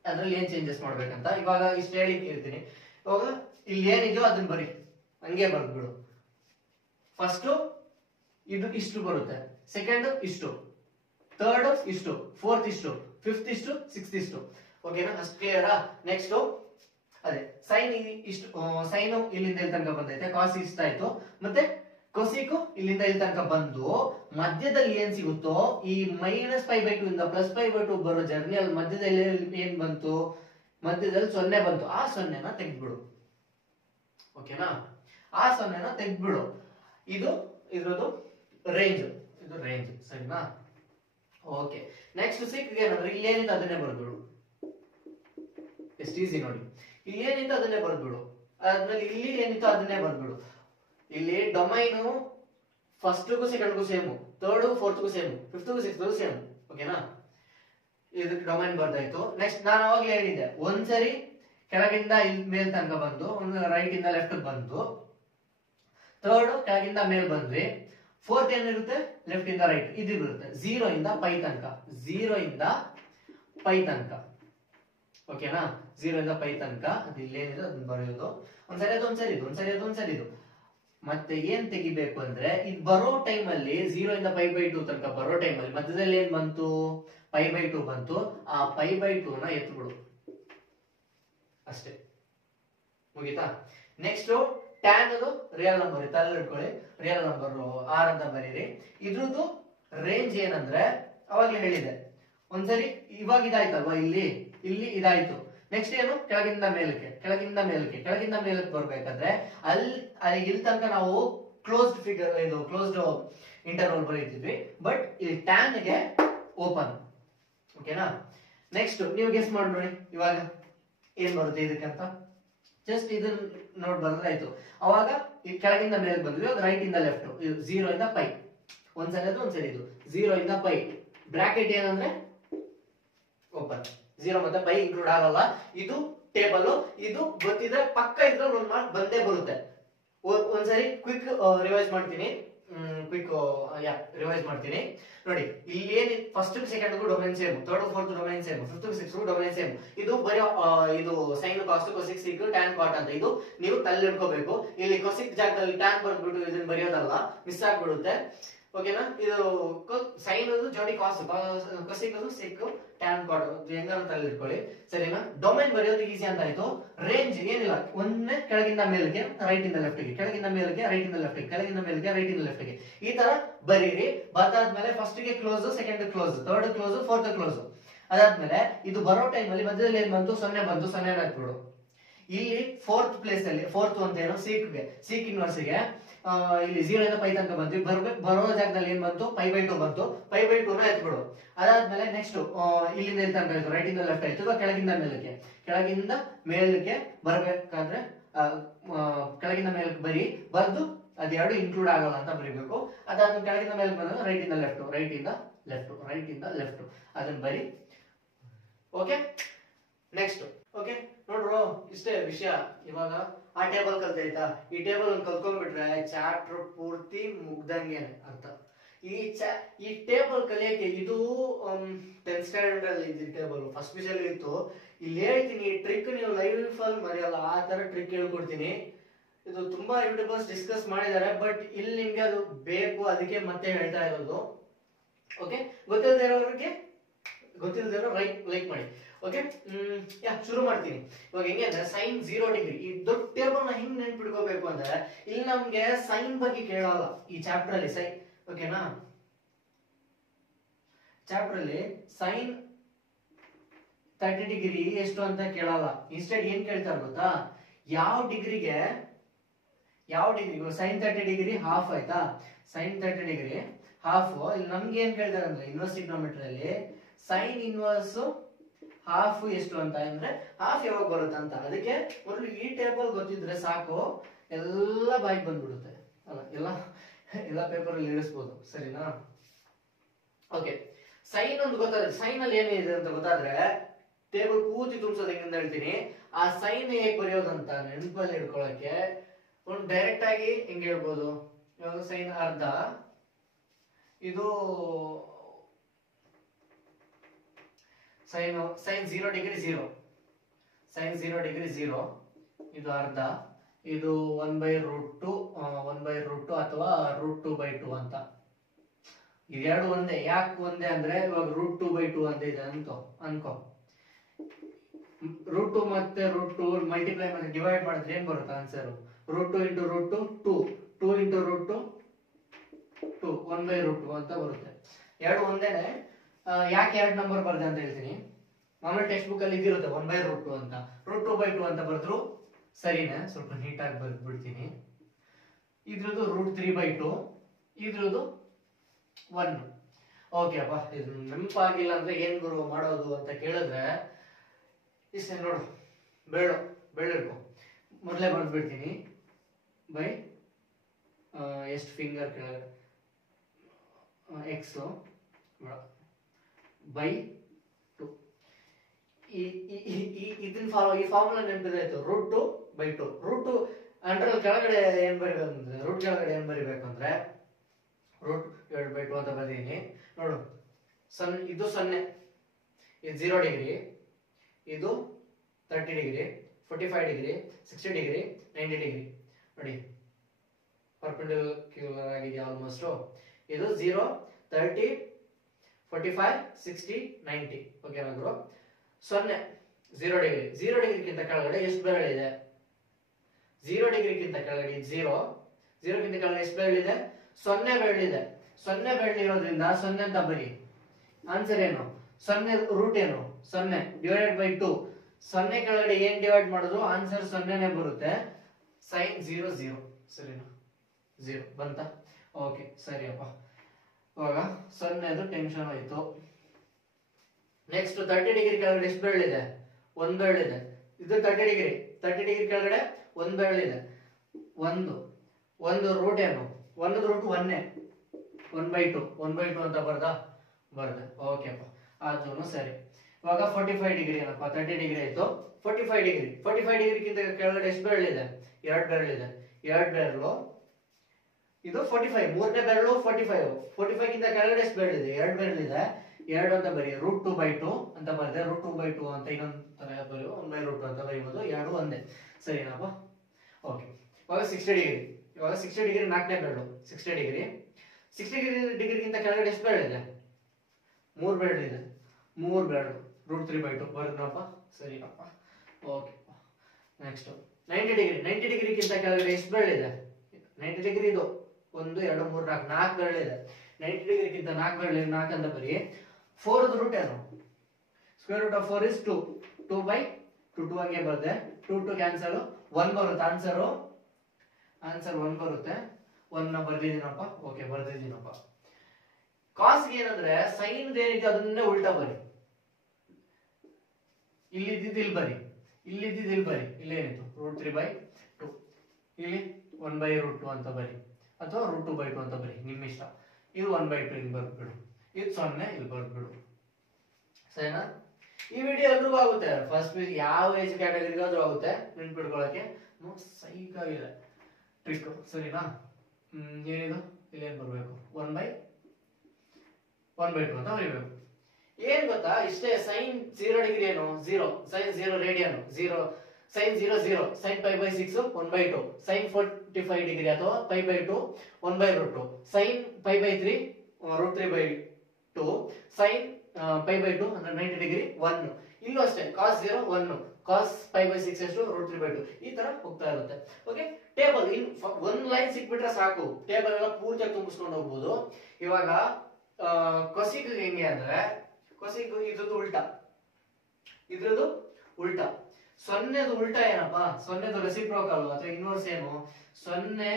ಅದ್ರಲ್ಲಿ ಏನ್ ಚೇಂಜಸ್ ಮಾಡ್ಬೇಕಂತ. ಇವಾಗ ಇಷ್ಟು ಹೇಳಿ ಹೇಳ್ತೀನಿ. ಇವಾಗ ಇಲ್ಲಿ ಏನಿದೆಯೋ ಅದನ್ನ ಬರಿ, ಹಂಗೆ ಬರ್ದ್ಬಿಡು. ಫಸ್ಟ್ ಇಷ್ಟು ಬರುತ್ತೆ, ಸೆಕೆಂಡ್ ಇಷ್ಟು, ಥರ್ಡ್ ಇಷ್ಟು, ಫೋರ್ತ್ ಇಷ್ಟು, ಫಿಫ್ತ್ ಇಷ್ಟು, ಸಿಕ್ಸ್ತ್ ಇಷ್ಟು. ಓಕೆನಾ? ಅಷ್ಟು ಕ್ಲಿಯರಾ? ನೆಕ್ಸ್ಟ್ ಅದೇ ಸೈನ್ ಸೈನು ಇಲ್ಲಿಂದ ಇಲ್ಲಿ ತನಕ ಬಂದೈತೆ, ಕಾಸ್ ಇಷ್ಟ ಆಯ್ತು. ಮತ್ತೆ ಕೊಸಿಕು ಇಲ್ಲಿಂದ ಇಲ್ಲಿ ತನಕ ಬಂದು ಮಧ್ಯದಲ್ಲಿ ಏನ್ ಸಿಗುತ್ತೋ, ಈ -π/2 ಇಂದ +π/2 ಬರೋ ಜರ್ನಿಯಲ್ಲಿ ಮಧ್ಯದಲ್ಲಿ ಏನ್ ಬಂತು, ಮಧ್ಯದಲ್ಲಿ 0 ಬಂತು. ಆ 0ನ ತೆಗೆದ್ಬಿಡು. ಓಕೆನಾ? ಆ 0ನ ತೆಗೆದ್ಬಿಡು. ಇದ್ರದ್ದು ರೇಂಜ್, ಸರಿನಾ? ಓಕೆ. ನೆಕ್ಸ್ಟ್ ಸಿಕ್ಗೆ ಏನಂದ್ರೆ, ಇಲ್ಲಿ ಏನಿತ್ತು ಅದನ್ನೇ ಬರ್ಬಿಡು. ಎಷ್ಟು ಈಸಿ ನೋಡಿ. ಇಲ್ಲಿ ಏನಿತ್ತು ಅದನ್ನೇ ಬರ್ಬಿಡು. ಅದ್ರಲ್ಲಿ ಇಲ್ಲಿ ಏನಿತ್ತು ಅದನ್ನೇ ಬರ್ಬಿಡು. ಇಲ್ಲಿ ಡೊಮೈನು ಫಸ್ಟ್ಗೂ ಸೆಕೆಂಡ್ಗೂ ಸೇಮು, ಥರ್ಡ್ ಫೋರ್ತ್ಗೂ ಸೇಮು, ಫಿಫ್ತ್ಗೂ ಸಿಕ್ಸ್ತ್ಗೂ ಸೇಮು. ಓಕೆನಾ? ಇದಕ್ಕೆ ಡೊಮೈನ್ ಬರ್ದಾಯ್ತು. ನೆಕ್ಸ್ಟ್ ನಾನು ಅವಾಗಲೇ ಹೇಳಿದ್ದೆ, ಒಂದ್ಸರಿ ಕೆಳಗಿಂದ ಇಲ್ಲಿ ಮೇಲ್ ತನಕ ಬಂದು, ಒಂದು ರೈಟ್ ಇಂದ ಲೆಫ್ಟ್ ಬಂದು, ಥರ್ಡ್ ಕೆಳಗಿಂದ ಮೇಲ್ ಬಂದ್ವಿ, ಫೋರ್ತ್ ಏನಿರುತ್ತೆ ಲೆಫ್ಟ್ ಇಂದ ರೈಟ್ ಇದು ಬರುತ್ತೆ. 0 ಇಂದ π ತನಕ. ಓಕೆನಾ? 0 ಇಂದ π ತನಕ ಅದು ಇಲ್ಲೇನಿದೆ ಅದನ್ನ ಬರೆಯೋದು. ಒಂದ್ಸರಿ ಅದು. ಮತ್ತೆ ಏನ್ ತೆಗಿಬೇಕು ಅಂದ್ರೆ, ಇದು ಬರೋ ಟೈಮ್ ಅಲ್ಲಿ 0 ಇಂದ π/2 ತನಕ ಬರೋ ಟೈಮ್ ಅಲ್ಲಿ ಮಧ್ಯದಲ್ಲಿ ಏನ್ ಬಂತು, π/2 ಬಂತು. ಆ π/2ನ ಎತ್ಬಿಡು, ಅಷ್ಟೇ. ಮುಗಿತಾ? ನೆಕ್ಸ್ಟ್ ಟ್ಯಾನ್ ಅದು ರಿಯಲ್ ನಂಬರ್, ತಲೆ ಇಟ್ಕೊಳ್ಳಿ. ರಿಯಲ್ ನಂಬರ್ r ಅಂತ ಬರೀರಿ. ಇದ್ರದ್ದು ರೇಂಜ್ ಏನಂದ್ರೆ, ಅವಾಗ್ಲೇ ಹೇಳಿದೆ ಒಂದ್ಸರಿ. ಇವಾಗ ಇದಾಯ್ತಲ್ವಾ, ಇಲ್ಲಿ ಇದಾಯ್ತು. ನೆಕ್ಸ್ಟ್ ಏನು, ಕೆಳಗಿಂದ ಮೇಲಕ್ಕೆ ಬರ್ಬೇಕಾದ್ರೆ ಅಲ್ಲಿ ಇಲ್ಲಿ ತನಕ ನಾವು ಕ್ಲೋಸ್ಡ್ ಫಿಗರ್, ಇದು ಕ್ಲೋಸ್ಡ್ ಇಂಟರ್ವಲ್ ಬರೀತಿದ್ವಿ. ಬಟ್ ಇಲ್ಲಿ ಟ್ಯಾನ್ ಗೆ ಓಪನ್. ಓಕೆನಾ? ನೆಕ್ಸ್ಟ್ ನೀವು ಗೆಸ್ ಮಾಡಿ ನೋಡಿ ಇವಾಗ ಏನ್ ಬರುತ್ತೆ ಇದಕ್ಕಂತ. ಜಸ್ಟ್ ಇದನ್ನ ನೋಡ್ ಬಂದ್ರೆ ಆಯ್ತು. ಅವಾಗ ಈ ಕೆಳಗಿಂದ ಮೇಲೆ ಬಂದ್ವಿ, ರೈಟ್ ಇಂದ ಲೆಫ್ಟ್, 0 ಇಂದ π. ಒಂದ್ಸರಿ ಇದು 0 ಇಂದ π. ಬ್ರಾಕೆಟ್ ಏನಂದ್ರೆ ಓಪನ್. 0 ಮತ್ತೆ π ಇನ್ಕ್ಲೂಡ್ ಆಗಲ್ಲ. ಇದು ಟೇಬಲ್. ಇದು ಗೊತ್ತಿದ್ರೆ ಪಕ್ಕ ಇದ್ರಲ್ಲಿ ಒಂದ್ ಮಾರ್ಕ್ ಬಂದೇ ಬರುತ್ತೆ. ಒಂದ್ಸರಿ ಕ್ವಿಕ್ ರಿವೈಸ್ ಮಾಡ್ತೀನಿ. ರಿವೈಸ್ ಮಾಡ್ತೀನಿ ನೋಡಿ. ಇಲ್ಲಿ ಏನ್ first second domain same, third fourth domain same, fifth six domain same. ಇದು ಬರೀ ಇದು sign cost cosec seek tan ಕಾಟ್ ಅಂತ ಇದು ನೀವು ತಲೆ ಇಟ್ಕೋಬೇಕು. ಇಲ್ಲಿ ಕೊಸಿಕ್ ಜಾಗದಲ್ಲಿ ಟ್ಯಾನ್ ಬರ್ಬಿಟ್ಟು ಇದನ್ನ ಬರೆಯೋದಲ್ಲ, ಮಿಸ್ ಆಗ್ಬಿಡುತ್ತೆ. ಓಕೆನಾ? ಇದು ಸೈನ್ ಜೋಡಿ ಕಾಸ್ಟ್, ಕೊಸಿಕ್ ಸಿಕ್ ಟ್ಯಾನ್ ಕಾಟ್ ಹೆಂಗಾರು ತಲೆ ಇಟ್ಕೊಳ್ಳಿ, ಸರಿನಾ? ಡೊಮೈನ್ ಬರೆಯೋದು ಈಸಿ ಅಂತ ಆಯ್ತು. ರೇಂಜ್ ಏನಿಲ್ಲ, ಒಂದೇ ಕೆಳಗಿಂದ ಮೇಲ್ಗೆ ರೈಟ್ ಇಂದ ಲೆಫ್ಟ್ ಗೆ, ಕೆಳಗಿಂದ ಮೇಲ್ಗೆ ರೈಟ್ ಇಂದ ಲೆಫ್ಟ್ ಗೆ, ಕೆಳಗಿಂದ ಮೇಲ್ಗೆ ರೈಟ್ ಇಂದ ಲೆಫ್ಟ್ ಗೆ, ಈ ತರ ಬರೀರಿ. ಬದಾದ್ಮೇಲೆ ಫಸ್ಟ್ ಗೆ close, second close, third close, fourth close. ಅದಾದ್ಮೇಲೆ ಇದು ಬರೋ ಟೈಮ್ ಅಲ್ಲಿ ಮಧ್ಯದಲ್ಲಿ ಏನ್ ಬಂತು? 0 ಬಂತು, 0 ಹಾಕ್ಬಿಡು. ಇಲ್ಲಿ ಫೋರ್ತ್ ಪ್ಲೇಸ್ ಅಲ್ಲಿ, ಫೋರ್ತ್ ಅಂತ ಏನು ಸೀಕ್ ಇನ್ವರ್ಸ್ ಗೆ ಇಲ್ಲಿ 0 ಇಂದ ಪೈ ತನಕ ಬಂತು. ಬರೋ ಜಾಗದಲ್ಲಿ ಏನ್ ಬಂತು? π/2 ಬಂತು. π/2 ನ ಎತ್ಬಿಡು. ಅದಾದ್ಮೇಲೆ ನೆಕ್ಸ್ಟ್ ಇಲ್ಲಿಂದ ಇಲ್ಲಿ ತನಕ ಆಯ್ತು, ರೈಟ್ ಇಂದ ಲೆಫ್ಟ್ ಆಯ್ತು. ಕೆಳಗಿಂದ ಮೇಲಕ್ಕೆ ಬರ್ಬೇಕಾದ್ರೆ ಕೆಳಗಿಂದ ಮೇಲಕ್ಕೆ ಬರಿ, ಬರ್ದು ಅದೆರಡು ಇನ್ಕ್ಲೂಡ್ ಆಗಲ್ಲ ಅಂತ ಬರೀಬೇಕು. ಅದಾದ್ಮೇಲೆ ಕೆಳಗಿಂದ ಮೇಲಕ್ಕೆ ಬಂದಾಗ ರೈಟ್ ಇಂದ ಲೆಫ್ಟ್ ಅದನ್ನ ಬರಿ. Okay, next. ಓಕೆ ನೋಡ್ರು, ಇಷ್ಟೇ ವಿಷಯ. ಇವಾಗ ಆ ಟೇಬಲ್ ಕಲ್ತಾಯ್ತಾ? ಈ ಟೇಬಲ್ ಕಲ್ತ್ಕೊಂಡ್ಬಿಟ್ರೆ ಚಾಪ್ಟರ್ ಪೂರ್ತಿ ಮುಗ್ದಂಗೇನೆ ಅರ್ಥ. ಈ ಟೇಬಲ್ ಕಲಿಯಕ್ಕೆ ಇದು 10th ಸ್ಟ್ಯಾಂಡರ್ಡ್ ಅಲ್ಲಿ ಇದ್ದ ಟೇಬಲ್, ಫಸ್ಟ್ ವಿಷಯ ಇತ್ತು. ಇಲ್ಲಿ ಹೇಳ್ತೀನಿ ಈ ಟ್ರಿಕ್ ನೀವು ಲೈಫ್ ಅಲ್ಲಿ ಮರೆಯಲ್ಲ, ಆ ತರ ಟ್ರಿಕ್ ಹೇಳ್ಕೊಡ್ತೀನಿ. ಇದು ತುಂಬಾ ಯೂಟ್ಯೂಬರ್ಸ್ ಡಿಸ್ಕಸ್ ಮಾಡಿದ್ದಾರೆ, ಬಟ್ ಇಲ್ಲಿ ನಿಮ್ಗೆ ಅದು ಬೇಕು, ಅದಕ್ಕೆ ಮತ್ತೆ ಹೇಳ್ತಾ ಇರೋದು. ಓಕೆ, ಗೊತ್ತಿಲ್ಲದಿರೋ ಲೈಕ್ ಮಾಡಿ. ಓಕೆ, ಶುರು ಮಾಡ್ತೀನಿ. ಇವಾಗ ಹೆಂಗೆ ಅಂದ್ರೆ ಸೈನ್ 0 ಡಿಗ್ರಿ, ಈ ದೊಡ್ಡ ಟೇಬಲ್ ನ ಹೆಂಗ್ ನೆನ್ಪಿಡ್ಕೋಬೇಕು ಅಂದ್ರೆ, ಇಲ್ಲಿ ನಮ್ಗೆ ಸೈನ್ ಬಗ್ಗೆ ಕೇಳಲ್ಲ ಈ ಚಾಪ್ಟರ್ ಅಲ್ಲಿ. ಸೈನ್, ಓಕೆನಾ? ಚಾಪ್ಟರ್ ಅಲ್ಲಿ ಸೈನ್ 30 ಡಿಗ್ರಿ ಎಷ್ಟು ಅಂತ ಕೇಳಲ್ಲ. ಇನ್ಸ್ಟೆಡ್ ಏನ್ ಕೇಳ್ತಾರೆ ಗೊತ್ತಾ? ಯಾವ ಡಿಗ್ರಿಗೆ ಸೈನ್ 30 ಡಿಗ್ರಿ ಹಾಫ್ ಆಯ್ತಾ? Sine 30 degree half. ಇಲ್ಲಿ ನಮ್ಗೆ ಏನ್ ಕೇಳ್ತಾರೆ ಅಂದ್ರೆ ಇನ್ವರ್ಸ್ ಟ್ರಿಗ್ನೋಮೆಟ್ರಿ ಅಲ್ಲಿ ಸೈನ್ ಇನ್ವರ್ಸ್ ಹಾಫ್ ಎಷ್ಟು ಅಂತ, ಅಂದ್ರೆ ಹಾಫ್ ಯಾವಾಗ ಬರುತ್ತೆ ಅಂತ. ಅದಕ್ಕೆ ಮೊದಲು ಈ ಟೇಬಲ್ ಗೊತ್ತಿದ್ರೆ ಸಾಕು, ಎಲ್ಲ ಬಾಯಿಗೆ ಬಂದ್ಬಿಡುತ್ತೆ ಅಲ್ಲ, ಎಲ್ಲ ಪೇಪರ್ ಅಲ್ಲಿ ಇಳಿಸ್ಬೋದು, ಸರಿನಾ? ಓಕೆ, ಸೈನ್ ಒಂದು ಗೊತ್ತಾದ್ರೆ, ಸೈನ್ ಅಲ್ಲಿ ಏನಿದೆ ಅಂತ ಗೊತ್ತಾದ್ರೆ ಟೇಬಲ್ ಪೂರ್ತಿ ತುಂಬಿಸೋದು ಹೆಂಗಿಂದ ಹೇಳ್ತೀನಿ. ಆ ಸೈನ್ ಹೇಗೆ ಬರೆಯೋದಂತ ನೆನಪಲ್ಲಿ ಇಟ್ಕೊಳ್ಳಕ್ಕೆ ಒಂದು ಡೈರೆಕ್ಟ್ ಆಗಿ ಹೆಂಗ್ ಹೇಳ್ಬೋದು. ಇವಾಗ ಸೈನ್ ಅರ್ಧ, ಇದು ಸೈನ್ 0 ಡಿಗ್ರಿ 0, ಸೈನ್ 0 ಡಿಗ್ರಿ 0, ಇದು ಅರ್ಧ, ಇದು 1/√2 ಅಥವಾ √2/2 ಅಂತ. ಇದೆರಡು ಒಂದೇ. ಯಾಕೆ ಒಂದೇ ಅಂದ್ರೆ ಇವಾಗ √2/2 ಅಂತ ಇದೆ ಅನ್ಕೋ. √2 ಮತ್ತೆ √2 ಮಲ್ಟಿಪ್ಲೈ ಮತ್ತೆ ಡಿವೈಡ್ ಮಾಡಿದ್ರೆ ಏನ್ ಬರುತ್ತೆ ಆನ್ಸರ್? √2 × √2 2, 2 × √2 2, 1/√2 ಅಂತ ಬರುತ್ತೆ. ಎರಡು ಒಂದೇನೆ. ಯಾಕೆ ಎರಡು ನಂಬರ್ ಬರ್ದೆ ಅಂತ ಹೇಳ್ತೀನಿ. ಮಾಮೂಲಿ ಟೆಕ್ಸ್ಟ್ ಬುಕ್ ಅಲ್ಲಿ ಇದಿರುತ್ತೆ 1/√2 ಅಂತ, √2/2 ಅಂತ ಬರೆದ್ರು ಸರಿನೇ. ಸ್ವಲ್ಪ ನೀಟಾಗಿ ಬರ್ದ್ಬಿಡ್ತೀನಿ. ಇದ್ರದ್ದು √3/2, ಇದ್ರದ್ದು 1. ಓಕೆ ಅಪ್ಪ, ಇದು ನೆನಪಾಗಿಲ್ಲ ಅಂದ್ರೆ ಏನ್ ಗುರು ಮಾಡೋದು ಅಂತ ಕೇಳಿದ್ರೆ ಇಷ್ಟೇ ನೋಡು. ಬೆಳ್ಳಿರ್ಕೊ ಮೊದಲೇ ಬರ್ದ್ಬಿಡ್ತೀನಿ. ಬೈ ಎಷ್ಟು ಫಿಂಗರ್ ಕೆಳಗೆ ಎಕ್ಸ್ ಬೈ 2. ಇದನ್ನ ಈ ಫಾರ್ಮುಲಾ ನೆನಪಿದಾಯ್ತು. √2/2. √2 ಅಂಡ್ರಲ್ಲಿ ಕೆಳಗಡೆ ಏನ್ ಬರಿಬೇಕಂದ್ರೆ, ರೂಟ್ ಕೆಳಗಡೆ ಏನ್ ಬರಿಬೇಕಂದ್ರೆ √2 ಅಂತ ಬರ್ದೀನಿ ನೋಡು. ಇದು 0, ಇದು 0 ಡಿಗ್ರಿ, ಇದು 30 ಡಿಗ್ರಿ, 45 ಡಿಗ್ರಿ, 60 ಡಿಗ್ರಿ, 90 ಡಿಗ್ರಿ. ನೋಡಿ ಪರ್ಪೆಂಡಿಕ್ಯುಲರ್ ಆಗಿದೆ ಆಲ್ಮೋಸ್ಟ್. ಇದು 0, 30, 45, 60, 90. Okay ಮಗರು, 0 degree. 0 ಡಿಗ್ರಿಗಿಂತ ಕೆಳಗಡೆ ಎಷ್ಟು ಬೆರಳಿದೆ? 0 ಡಿಗ್ರಿಗಿಂತ ಕೆಳಗಡೆ 0 ಗಿಂತ ಕೆಳಗಡೆ ಎಷ್ಟು ಬೆರಳಿದೆ? 0 ಬೆರಳಿದೆ. 0 ಬೆರಳಿರೋದ್ರಿಂದ 0 ಅಂತ ಬರಿ. ಆನ್ಸರ್ ಏನು? 0 ರೂಟ್ ಏನು? 0 ಡಿವೈಡೆಡ್ ಬೈ 2. 0 ಕೆಳಗಡೆ ಏನ್ ಡಿವೈಡ್ ಮಾಡಿದ್ರು ಆನ್ಸರ್ 0ನೇ ಬರುತ್ತೆ. ಸೈನ್ 0 0, ಸರಿನಾ? 0 ಬಂತ? ಓಕೆ ಸರಿಯಪ್ಪ. ಇವಾಗ 0ದು ಟೆನ್ಷನ್ ಆಯ್ತು. ನೆಕ್ಸ್ಟ್ 30 ಡಿಗ್ರಿ ಕೆಳಗಡೆ ಎಷ್ಟು ಬೆರಳಿದೆ? 1 ಬೆರಳಿದೆ. ಇದು 30 ಡಿಗ್ರಿ ಕೆಳಗಡೆ 1 ಬೆರಳಿದೆ. 1 ರೂಟ್ ಏನು? 1 ರೂಟ್ 1, 1/2 ಅಂತ ಬರ್ದೆ. ಓಕೆಪ್ಪ, ಅದು ಸರಿ. ಇವಾಗ 45 ಡಿಗ್ರಿ ಏನಪ್ಪ? 30 ಡಿಗ್ರಿ ಆಯ್ತು. 45 ಡಿಗ್ರಿ 45 ಡಿಗ್ರಿಗಿಂತ ಕೆಳಗಡೆ ಎಷ್ಟು ಬೆರಳಿದೆ? 2 ಬೆರಳಿದೆ. 2 ಬೆರಳು ಇದು 45, ಮೂರನೇ ಬೆರಳು 45. 45 ಗಿಂತ ಕೆಳಗಡೆ ಎಷ್ಟು ಬೆರಳಿದೆ? 2 ಬೆರಳಿದೆ. 2 ಅಂತ ಬರಿ, √2/2 ಅಂತ ಬರೆದೆ. √2/2 ಅಂತ ಇನ್ನೊಂದು ತರ ಬರೆಯುವ 1/√2 ಅಂತ ಬರೀಬಹುದು. 2 ಒಂದೇ, ಸರಿನಪ್ಪ? ಓಕೆ. ಇವಾಗ 60 ಡಿಗ್ರಿ. ಇವಾಗ 60 ಡಿಗ್ರಿ ನಾಲ್ಕನೇ ಬೆರಳು 60 ಡಿಗ್ರಿ. 60 ಡಿಗ್ರಿಗಿಂತ ಕೆಳಗಡೆ ಎಷ್ಟು ಬೆರಳಿದೆ? 3 ಬೆರಳಿದೆ. 3 ಬೆರಳು √3/2 ಬರೋದಪ್ಪ, ಸರಿನಪ್ಪ? ಓಕೆ. Next 90 degree. 90 ಡಿಗ್ರಿಗಿಂತ ಕೆಳಗಡೆ ಎಷ್ಟು ಬೆರಳಿದೆ? 90 ಡಿಗ್ರಿ ಇದು 1 2 3 4 4 ಬೆರಳಿದೆ. 90 ಡಿಗ್ರಿಗಿಂತ 4 ಬೆರಳಿದೆ. 4 ಅಂತ ಬರಿ. 4 ದ ರೂಟ್ ಏನು? Square root of 4 is 2. 2/2 2 ಹಂಗೆ ಬರುತ್ತೆ. 2 2 ಕ್ಯಾನ್ಸಲ್, 1 ಬರುತ್ತೆ. ಆನ್ಸರ್ 1 ಬರುತ್ತೆ. 1 ನ ಬರ್ದಿದ್ದೀನಪ್ಪ. ಓಕೆ, ಬರ್ದಿದ್ದೀನಪ್ಪ. ಕಾಸ್ಗೆ ಏನಂದ್ರೆ ಸೈನ್ ಏನಿದೆ ಅದನ್ನೇ ಉಲ್ಟಾ ಬರಿ. ಇಲ್ಲಿದ್ದಿದ್ದು ಇಲ್ಲಿ ಬರಿ, ಇಲ್ಲಿದ್ದಿದ್ದು ಇಲ್ಲಿ ಬರಿ. ಇಲ್ಲೇನಿತ್ತು? √3/2. ಇಲ್ಲಿ 1/√2 ಅಂತ ಬರಿ, ಅಥವಾ √2/2 ಅಂತ ಬರಿ, ನಿಮ್ಮ ಇಷ್ಟ. ಇದು 1/2 ಇಲ್ಲಿ ಬರ್ಬಿಡು. ಇದು 0 ಇಲ್ಲಿ ಬರ್ಬಿಡು. ಸರಿನಾ? ಈ ವಿಡಿಯೋ ಎಲ್ರಿಗೂ ಆಗುತ್ತೆ. ಫಸ್ಟ್ ಪೀಸ್ ಯಾವ ಏಜ್ ಕ್ಯಾಟಗರಿಗಾದ್ರೂ ಆಗುತ್ತೆ. ನೆನ್ಪಿಟ್ಕೊಳ್ಳೋಕೆ ಸೈಕ್ ಆಗಿದೆ ಟ್ರಿಕ್. ಸರಿನಾ? ಏನಿದು? ಇಲ್ಲೇನ್ ಬರ್ಬೇಕು? 1/1/2 ಅಂತ ಬರೀಬೇಕು. ಏನ್ ಗೊತ್ತಾ? ಇಷ್ಟೇ. ಸೈನ್ 0 ಡಿಗ್ರಿ ಏನು? 0. Sine 0 radian 0. Sine 0 0. Sine π/6 1/2. Sine 45 degree ಅಥವಾ π/2 1/√2. ಸೈನ್ π/3 √3/2. ಸೈನ್ π/2 ಅಂದ್ರೆ 90 ಡಿಗ್ರಿ 1. ಇಲ್ಲೂ ಅಷ್ಟೇ. cos 0 1. cos π/6 ಎಷ್ಟು? √3/2. ಈ ತರ ಹೋಗ್ತಾ ಇರುತ್ತೆ. ಓಕೆ, ಟೇಬಲ್ ಇನ್ ಒಂದು ಲೈನ್ ಸಿಕ್ಬಿಟ್ರೆ ಸಾಕು. ಟೇಬಲ್ ಎಲ್ಲ ಪೂರ್ತಿಯಾಗಿ ತುಂಬಿಸ್ಕೊಂಡು ಹೋಗ್ಬೋದು. ಇವಾಗ ಕೊಸಿಕ್ ಹೆಂಗೆ ಅಂದ್ರೆ, ಕೊಸಿಕ್ ಇದ್ರದ್ದು ಉಲ್ಟಾ, ಇದ್ರದ್ದು ಉಲ್ಟಾ. 0ದು ಉಲ್ಟಾ ಏನಪ್ಪಾ? 0ದು ರೆಸಿಪ್ರೋಕಲ್ ಅಥವಾ ಇನ್ವರ್ಸ್ ಏನು? 0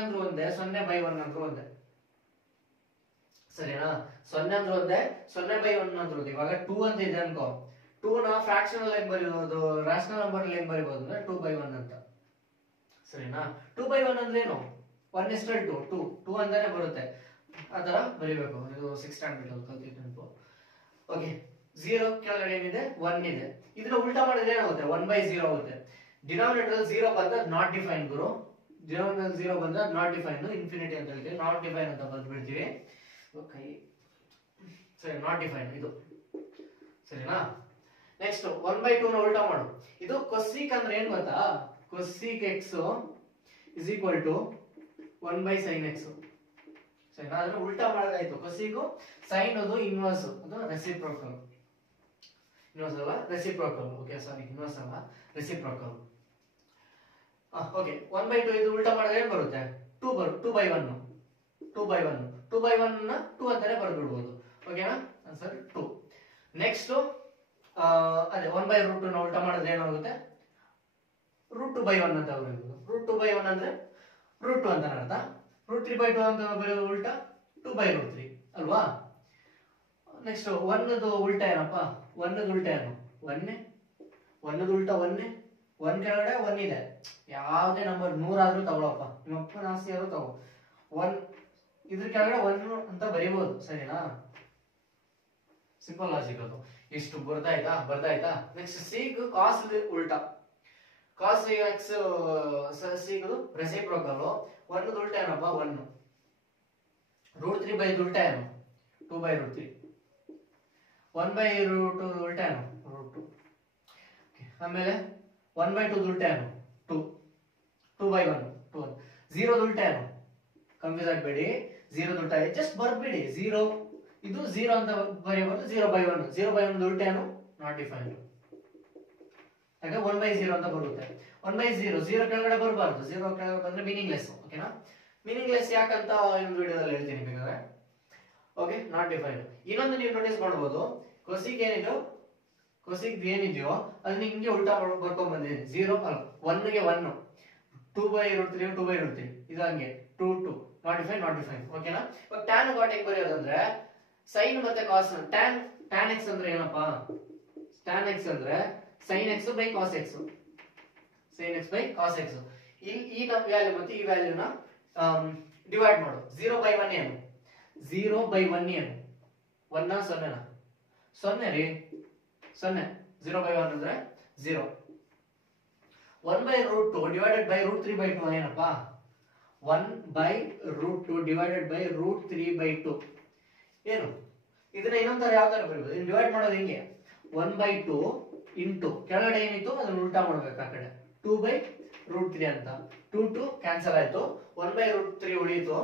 ಅಂದ್ರೂ ಒಂದೇ, 0/1 ಅಂದ್ರೂ ಒಂದೇ. ಸರಿನಾ? 0 ಅಂದ್ರೂ ಒಂದೇ, 0/1 ಅಂದ್ರೂ ಒಂದೇ. ಇವಾಗ 2 ಅಂತ ಇದೆ ಅನ್ಕೋ. 2 ನ ಫ್ರಾಕ್ಷನಲ್ ಹೆಂಗ್ ಬರೀಬಹುದು? ರಾಷನಲ್ ನಂಬರ್ ಹೆಂಗ್ ಬರೀಬಹುದು ಅಂದ್ರೆ 2/1 ಅಂತ. ಸರಿನಾ? 2/1 ಅಂದ್ರೆ ಏನು? 1:2. 2 ಅಂತಾನೆ ಬರುತ್ತೆ. ಆತರ ಬರೀಬೇಕು. ಇದು 6th ಸ್ಟ್ಯಾಂಡರ್ಡ್ ಅಲ್ಲಿ ಕಲ್ತಿದ್ದು. ಓಕೆ, 0 ಕೆಳಗಡೆ ಏನಿದೆ? 1 ಇದೆ. ಇದನ್ನ ಉಲ್ಟಾ ಮಾಡಿದ್ರೆ ಏನಾಗುತ್ತೆ? 1/0 ಆಗುತ್ತೆ. ಡಿನಾಮಿನೇಟರ್ 0 ಬಂದ್ರೆ ನಾಟ್ ಡಿಫೈನ್ ಗುರು. ಡಿನಾಮಿನೇಟರ್ 0 ಬಂದ್ರೆ ನಾಟ್ ಡಿಫೈನ್, ಇನ್ಫಿನಿಟಿ ಅಂತ ಹೇಳ್ತೀವಿ. ನಾಟ್ ಡಿಫೈನ್ ಅಂತ ಬಂದ್ಬಿಡ್ತೀವಿ. ಓಕೆ, ಸರಿ, ನಾಟ್ ಡಿಫೈನ್ ಇದು. ಸರಿನಾ? ನೆಕ್ಸ್ಟ್ 1/2 ನ ಉಲ್ಟಾ ಮಾಡು. ಇದು ಕೊಸೀಕ್ ಅಂದ್ರೆ ಏನ್ ಗೊತ್ತಾ? Cosec x is equal to 1/sin x. ಸರಿನಾ? ಅದನ್ನ ಉಲ್ಟಾ ಮಾಡೋದಾಯ್ತು. ಕೊಸೀಕ್ ಸೈನ್ ಅದು ಇನ್ವರ್ಸ್ ಅದು ರೆಸಿಪ್ರೋಕಲ್. ಇನ್ವರ್ಸ್ ಅಲ್ಲ, ರೆಸಿಪ್ರೋಕಲ್. ಓಕೆ, ಸಾರಿ, ಇನ್ವರ್ಸ್ ಅಲ್ಲ, ರೆಸಿಪ್ರೋಕಲ್. ಓಕೆ, 1/2 ಇದು ಉಲ್ಟಾ ಮಾಡಿದ್ರೆ ಏನ್ ಬರುತ್ತೆ? 2/1. 2/1 ನ 2 ಅಂತಾನೆ ಬರ್ಬಿಡ್ಬೋದು. ಓಕೆನಾ? ಆನ್ಸರ್ 2. ನೆಕ್ಸ್ಟ್ ಅದೇ 1/√2 ನ ಉಲ್ಟಾ ಮಾಡಿದ್ರೆ ಏನಾಗುತ್ತೆ? √2/1 ಅಂತ ಬರೀಬಹುದು. √2/1 ಅಂದ್ರೆ √2 ಅಂತ ಅರ್ಥ. √3/2 ಅಂತ ಬರೆಯೋದು ಉಲ್ಟಾ 2/√3 ಅಲ್ವಾ? ನೆಕ್ಸ್ಟ್ 1ದು ಉಲ್ಟಾ ಏನಪ್ಪ? 1ದು ಉಲ್ಟಾ ಏನು? 1ದು ಉಲ್ಟಾ 1 ಕೆಳಗಡೆ 1 ಇದೆ. ಯಾವುದೇ ನಂಬರ್ 100 ಆದ್ರೂ ತಗೊಳಪ್ಪ, ನಿಮ್ಮ ಅಪ್ಪನ ಆಸ್ತಿ ಆದ್ರೂ ತಗೋ. 1 ಇದ್ರ ಕೆಳಗಡೆ 1 ಅಂತ ಬರೀಬಹುದು. ಸರಿನಾ? ಸಿಂಪಲ್ ಲಾಜಿಕ್ ಅದು. ಇಷ್ಟು ಬರ್ದಾಯ್ತಾ? ನೆಕ್ಸ್ಟ್ ಸೀಕ್ ಕಾಸ್ ಉಲ್ಟಾ. ಕಾಸ್ x ಸೀಕ್ ರೆಸಿಪ್ರೋಕಲ್. 1ದು ಉಲ್ಟಾ ಏನಪ್ಪ? 1. √3/2 ಉಲ್ಟಾ ಏನು? 2/√3. 1/√2 ಉಲ್ಟಾ ಏನು? √2. ಆಮೇಲೆ 1/2 ಉಲ್ಟಾ ಏನು? 2. 2/1. 0 ಉಲ್ಟಾ ಏನು? ಕನ್ಫ್ಯೂಸ್ ಆಗಬೇಡಿ. 0 ಉಲ್ಟಾ ಜಸ್ಟ್ ಬರ್ಬಿಡಿ. 0 ಇದು 0 ಅಂತ ಬರೆಯಬಹುದು. 0/1. 0/1 ಉಲ್ಟಾ ಏನು? Not defined. ಹಾಗೆ 1/0 ಅಂತ ಬರುತ್ತೆ. 1/0 0 ಕೆಳಗಡೆ ಬರಬಾರ್ದು. 0 ಕೆಳಗಡೆ ಬಂದ್ರೆ ಮೀನಿಂಗ್ಲೆಸ್. ಓಕೆನಾ? ಮೀನಿಂಗ್ಲೆಸ್ ಯಾಕಂತ ಇನ್ನೊಂದು ವಿಡಿಯೋದಲ್ಲಿ ಹೇಳ್ತೀನಿ ಬೇಕಾದ್ರೆ. Okay, not defined. ಇನ್ನೊಂದು ನೀವು ನೋಟಿಸ್ ಮಾಡಬಹುದು. ಕೊಸಿಕ್ ಏನಿದೆಯೋ, ಕೊಸಿಕ್ ಏನಿದೆಯೋ ಅದನ್ನ ಹಿಂಗೆ ಉಲ್ಟಾ ಬರ್ಕೊಂಡ್ ಬಂದಿದ್ದೀನಿ. 0 ಅಲ್ಲ, 1 ಗೆ 1. 2/√3 2/√3 ಇದು ಹಂಗೆ 2 2 ನಾಟ್ ಡಿಫೈನ್. ಓಕೆನಾ? ಇವಾಗ tan ಗಾಟ್ ಹೇಗೆ ಬರೆಯೋದಂದ್ರೆ sin ಮತ್ತೆ cos. tan x ಅಂದ್ರೆ ಏನಪ್ಪಾ? tan x ಅಂದ್ರೆ sin x by cos x. sin x by cos x. ಈ ವ್ಯಾಲ್ಯೂ ಮತ್ತೆ ಈ ವ್ಯಾಲ್ಯೂನ ಡಿವೈಡ್ ಮಾಡು. 0/1 ಏನು? 0/1 ಏನು? 1 0 ರೀ? 0. 0 by 1 ಅಂದ್ರೆ 0. 1 by root 2 divided by root 3 by 2 ಏನಪ್ಪಾ 1 by root 2 divided by root 3 by 2 ಏನು ಇದನ್ನ ಇನ್ನೊಂದು ತರ ಯಾವ ತರ ಬರೀಬಹುದು ಇದನ್ನ ಡಿವೈಡ್ ಮಾಡೋದು ಹೆಂಗೆ 1 by 2 ಇಂಟು ಕೆಳಗಡೆ ಏನಿತ್ತು ಅದನ್ನ ಉಲ್ಟಾ ಮಾಡಬೇಕು ಆ ಕಡೆ 2 by root 3 ಅಂತ 2 ಕ್ಯಾನ್ಸಲ್ ಆಯ್ತು 1 by root 3 ಉಳಿಯಿತು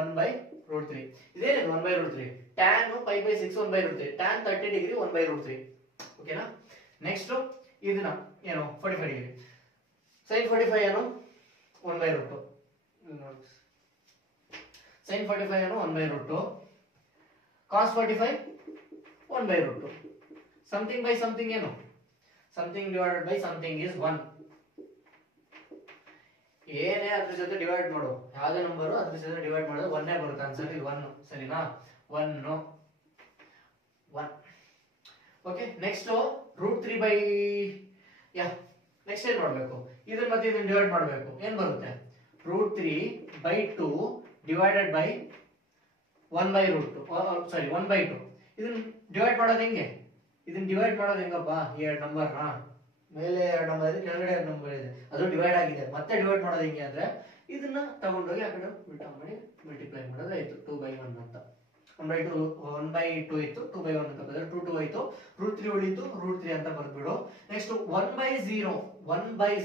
1 by root 3 ಇದೇನಿದು 1 by root 3 tan pi by 6 1 by root 3 tan 30 degree 1 by root 3 ಓಕೆನಾ ನೆಕ್ಸ್ಟ್ ಇದನ್ನ ಏನು 45 ಡಿಗ್ರಿ sin 45 ಏನು 1 by root 2 sin 45 ಏನು 1 by root 2 cos 45 1 by root 2 something by something ಏನು something divided by something is 1 ಏನೇ ಅದ್ರ ಜೊತೆ ಡಿವೈಡ್ ಮಾಡು ಯಾವುದೇ ನಂಬರ್ ಅದ್ರ ಜೊತೆ ಡಿವೈಡ್ ಮಾಡಿದ್ರೆ 1 ಬರುತ್ತೆ ಆನ್ಸರ್ ಇದು 1 ಸರಿನಾ 1 okay next √3 by yeah next ಏನು ಮಾಡಬೇಕು ಇದನ್ನ ಮತ್ತೆ ಇದನ್ನ ಡಿವೈಡ್ ಮಾಡಬೇಕು ಏನು ಬರುತ್ತೆ √3 by 2 divided by 1 by √2 sorry 1 by 2 ಇದನ್ನ ಡಿವೈಡ್ ಮಾಡೋದು ಹೆಂಗೆ ಇದನ್ನ ಡಿವೈಡ್ ಮಾಡೋದು ಹೆಂಗಪ್ಪ ಈ ಎರಡು ನಂಬರ್ನ ಮೇಲೆ ಎರಡು ನಂಬರ್ ಇದೆ ಕೆಳಗಡೆ ಎರಡು ನಂಬರ್ ಇದೆ ಅದು ಡಿವೈಡ್ ಆಗಿದೆ ಮತ್ತೆ ಡಿವೈಡ್ ಮಾಡೋದು ಹೆಂಗೆ ಅಂದ್ರೆ ಇದನ್ನ ತಗೊಂಡೋಗಿ ಆ ಕಡೆ ಉಲ್ಟಾ ಮಾಡಿ ಮಲ್ಟಿಪ್ಲೈ ಮಾಡೋದು ಆಯ್ತು 2 by 1 ಅಂತ 1 by 2 ಇತ್ತು 2 by 1 ಅಂತ ಬರೆದ್ರೆ 2 ಆಯ್ತು √3 ಉಳಿತು √3 ಅಂತ ಬರ್ಬಿಡು ನೆಕ್ಸ್ಟ್ 1 by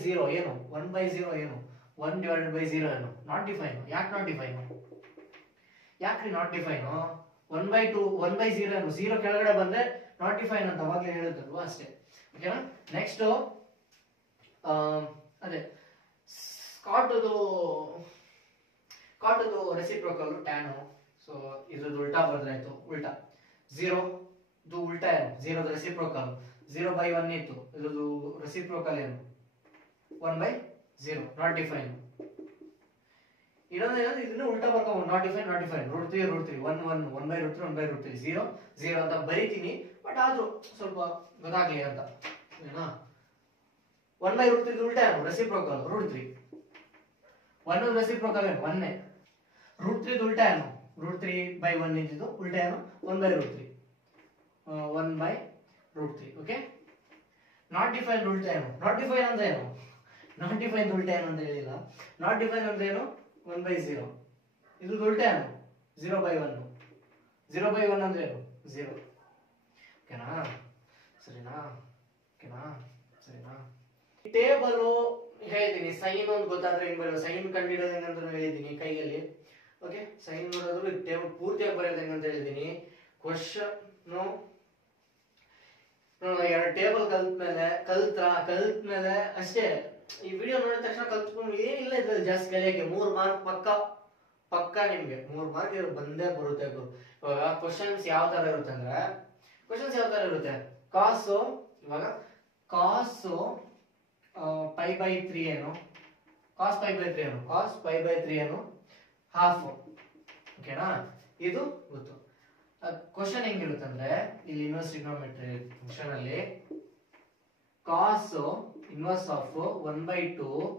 0 ಏನು 1 by 0 ಏನು 1 divided by 0 ಏನು ನಾಟ್ ಡಿಫೈನ್ ಯಾಕೆ ನಾಟ್ ಡಿಫೈನ್ ಯಾಕ್ರಿ ನಾಟ್ ಡಿಫೈನ್ 1 by 2 1 by 0 ಏನು 0 ಕೆಳಗಡೆ ಬಂದ್ರೆ ನಾಟ್ ಡಿಫೈನ್ ಅಂತ ಅವಾಗಲೇ ಹೇಳಿದ್ರಲ್ವಾ ಅಷ್ಟೇ ಓಕೆನಾ ನೆಕ್ಸ್ಟ್ ಅದೇ ಕಾಟದು ರೆಸಿಪ್ರೋಕಲ್ ಟ್ಯಾನ್ ಸೊ ಇದ್ರದ್ದು ಉಲ್ಟಾ ಬರೆದ್ರೆ ಆಯ್ತು ಉಲ್ಟಾ 0 ಇದು ಉಲ್ಟಾ ಏನು 0 ದ ರೆಸಿಪ್ರೋಕಲ್ 0 by 1 ಇತ್ತು ಇದ್ರದ್ದು ರೆಸಿಪ್ರೋಕಲ್ ಏನು 1 by 0 ನಾಟ್ ಡಿಫೈನ್ ಇನ್ನೊಂದು ಏನಂದ್ರೆ ಇದನ್ನ ಉಲ್ಟಾ ಬರ್ಕೊಂಡು ನಾಟ್ ಡಿಫೈನ್ √3 1 by √3 1 by √3 0 ಅಂತ ಬರೀತೀನಿ ಬಟ್ ಆದ್ರೂ ಸ್ವಲ್ಪ ಗೊತ್ತಾಗ್ಲಿ ಅಂತ ಏನಾ 1 by √3 ಉಲ್ಟಾ ಏನು ರೆಸಿಪ್ರೋಕಲ್ √3 1 ರೆಸಿಪ್ರೋಕಲ್ ಏನು 1 √3 ಉಲ್ಟಾ ಏನು √3 by 1 ಇದ್ದು ಉಲ್ಟಾ ಏನು 1 by √3 1 by √3 okay not define ಉಲ್ಟಾ ಏನು ನಾಟ್ ಡಿಫೈನ್ ಅಂದ್ರೆ ಏನು ನಾಟ್ ಡಿಫೈನ್ ಉಲ್ಟಾ ಏನು ಅಂತ ಹೇಳಿಲ್ಲ ನಾಟ್ ಡಿಫೈನ್ ಅಂದ್ರೆ ಏನು 1 by 0 ಇದು ಉಲ್ಟಾ ಏನು 0 by 1 0 by 1 ಅಂದ್ರೆ ಏನು 0 ಓಕೆನಾ ಸರಿನಾ ಟೇಬಲ್ ಹೇಳಿದೀನಿ ಸೈನ್ ಒಂದು ಗೊತ್ತಾದ್ರೆ ಹೆಂಗ್ ಬರೆಯೋದು ಸೈನ್ ಕಂಡುಹಿಡಿಯೋದು ಹೆಂಗಂತ ಹೇಳಿದೀನಿ ಕೈಯಲ್ಲಿ ಓಕೆ ಸೈನ್ ನೋಡೋದು ಟೇಬಲ್ ಪೂರ್ತಿಯಾಗಿ ಬರೆಯೋದು ಹೆಂಗಂತ ಹೇಳಿದೀನಿ ಕ್ವಶನ್ ಎರಡು ಟೇಬಲ್ ಕಲ್ತ್ಮೇಲೆ ಅಷ್ಟೇ ಈ ವಿಡಿಯೋ ನೋಡಿದ ತಕ್ಷಣ ಕಲ್ತ್ಕೊಂಡು ಏನಿಲ್ಲ ಇದ್ರಲ್ಲಿ ಜಾಸ್ತಿ ಕಲಿಯಕ್ಕೆ 3 ಮಾರ್ಕ್ ಪಕ್ಕ ನಿಮ್ಗೆ 3 ಮಾರ್ಕ್ ಬಂದೇ ಬರುತ್ತೆ ಇವಾಗ ಕ್ವಶನ್ಸ್ ಯಾವ ತರ ಇರುತ್ತೆ ಅಂದ್ರೆ ಕಾಸ್ ಇವಾಗ ಕಾಸ್ ಪೈ ಬೈ 3 ಏನು ಕಾಸ್ ಪೈ ಬೈ 3 ಏನು ಹಾಫ್ ಓಕೆನಾ ಇದು ಗೊತ್ತು ಕ್ವಶನ್ ಹೆಂಗಿರುತ್ತೆ ಅಂದ್ರೆ ಇಲ್ಲಿ ಇನ್ವರ್ಸ್ ಟ್ರಿಗ್ನೋಮೆಟ್ರಿ ಫಂಕ್ಷನ್ ಅಲ್ಲಿ ಕಾಸ್ ಇನ್ವರ್ಸ್ ಆಫ್ 1 by 2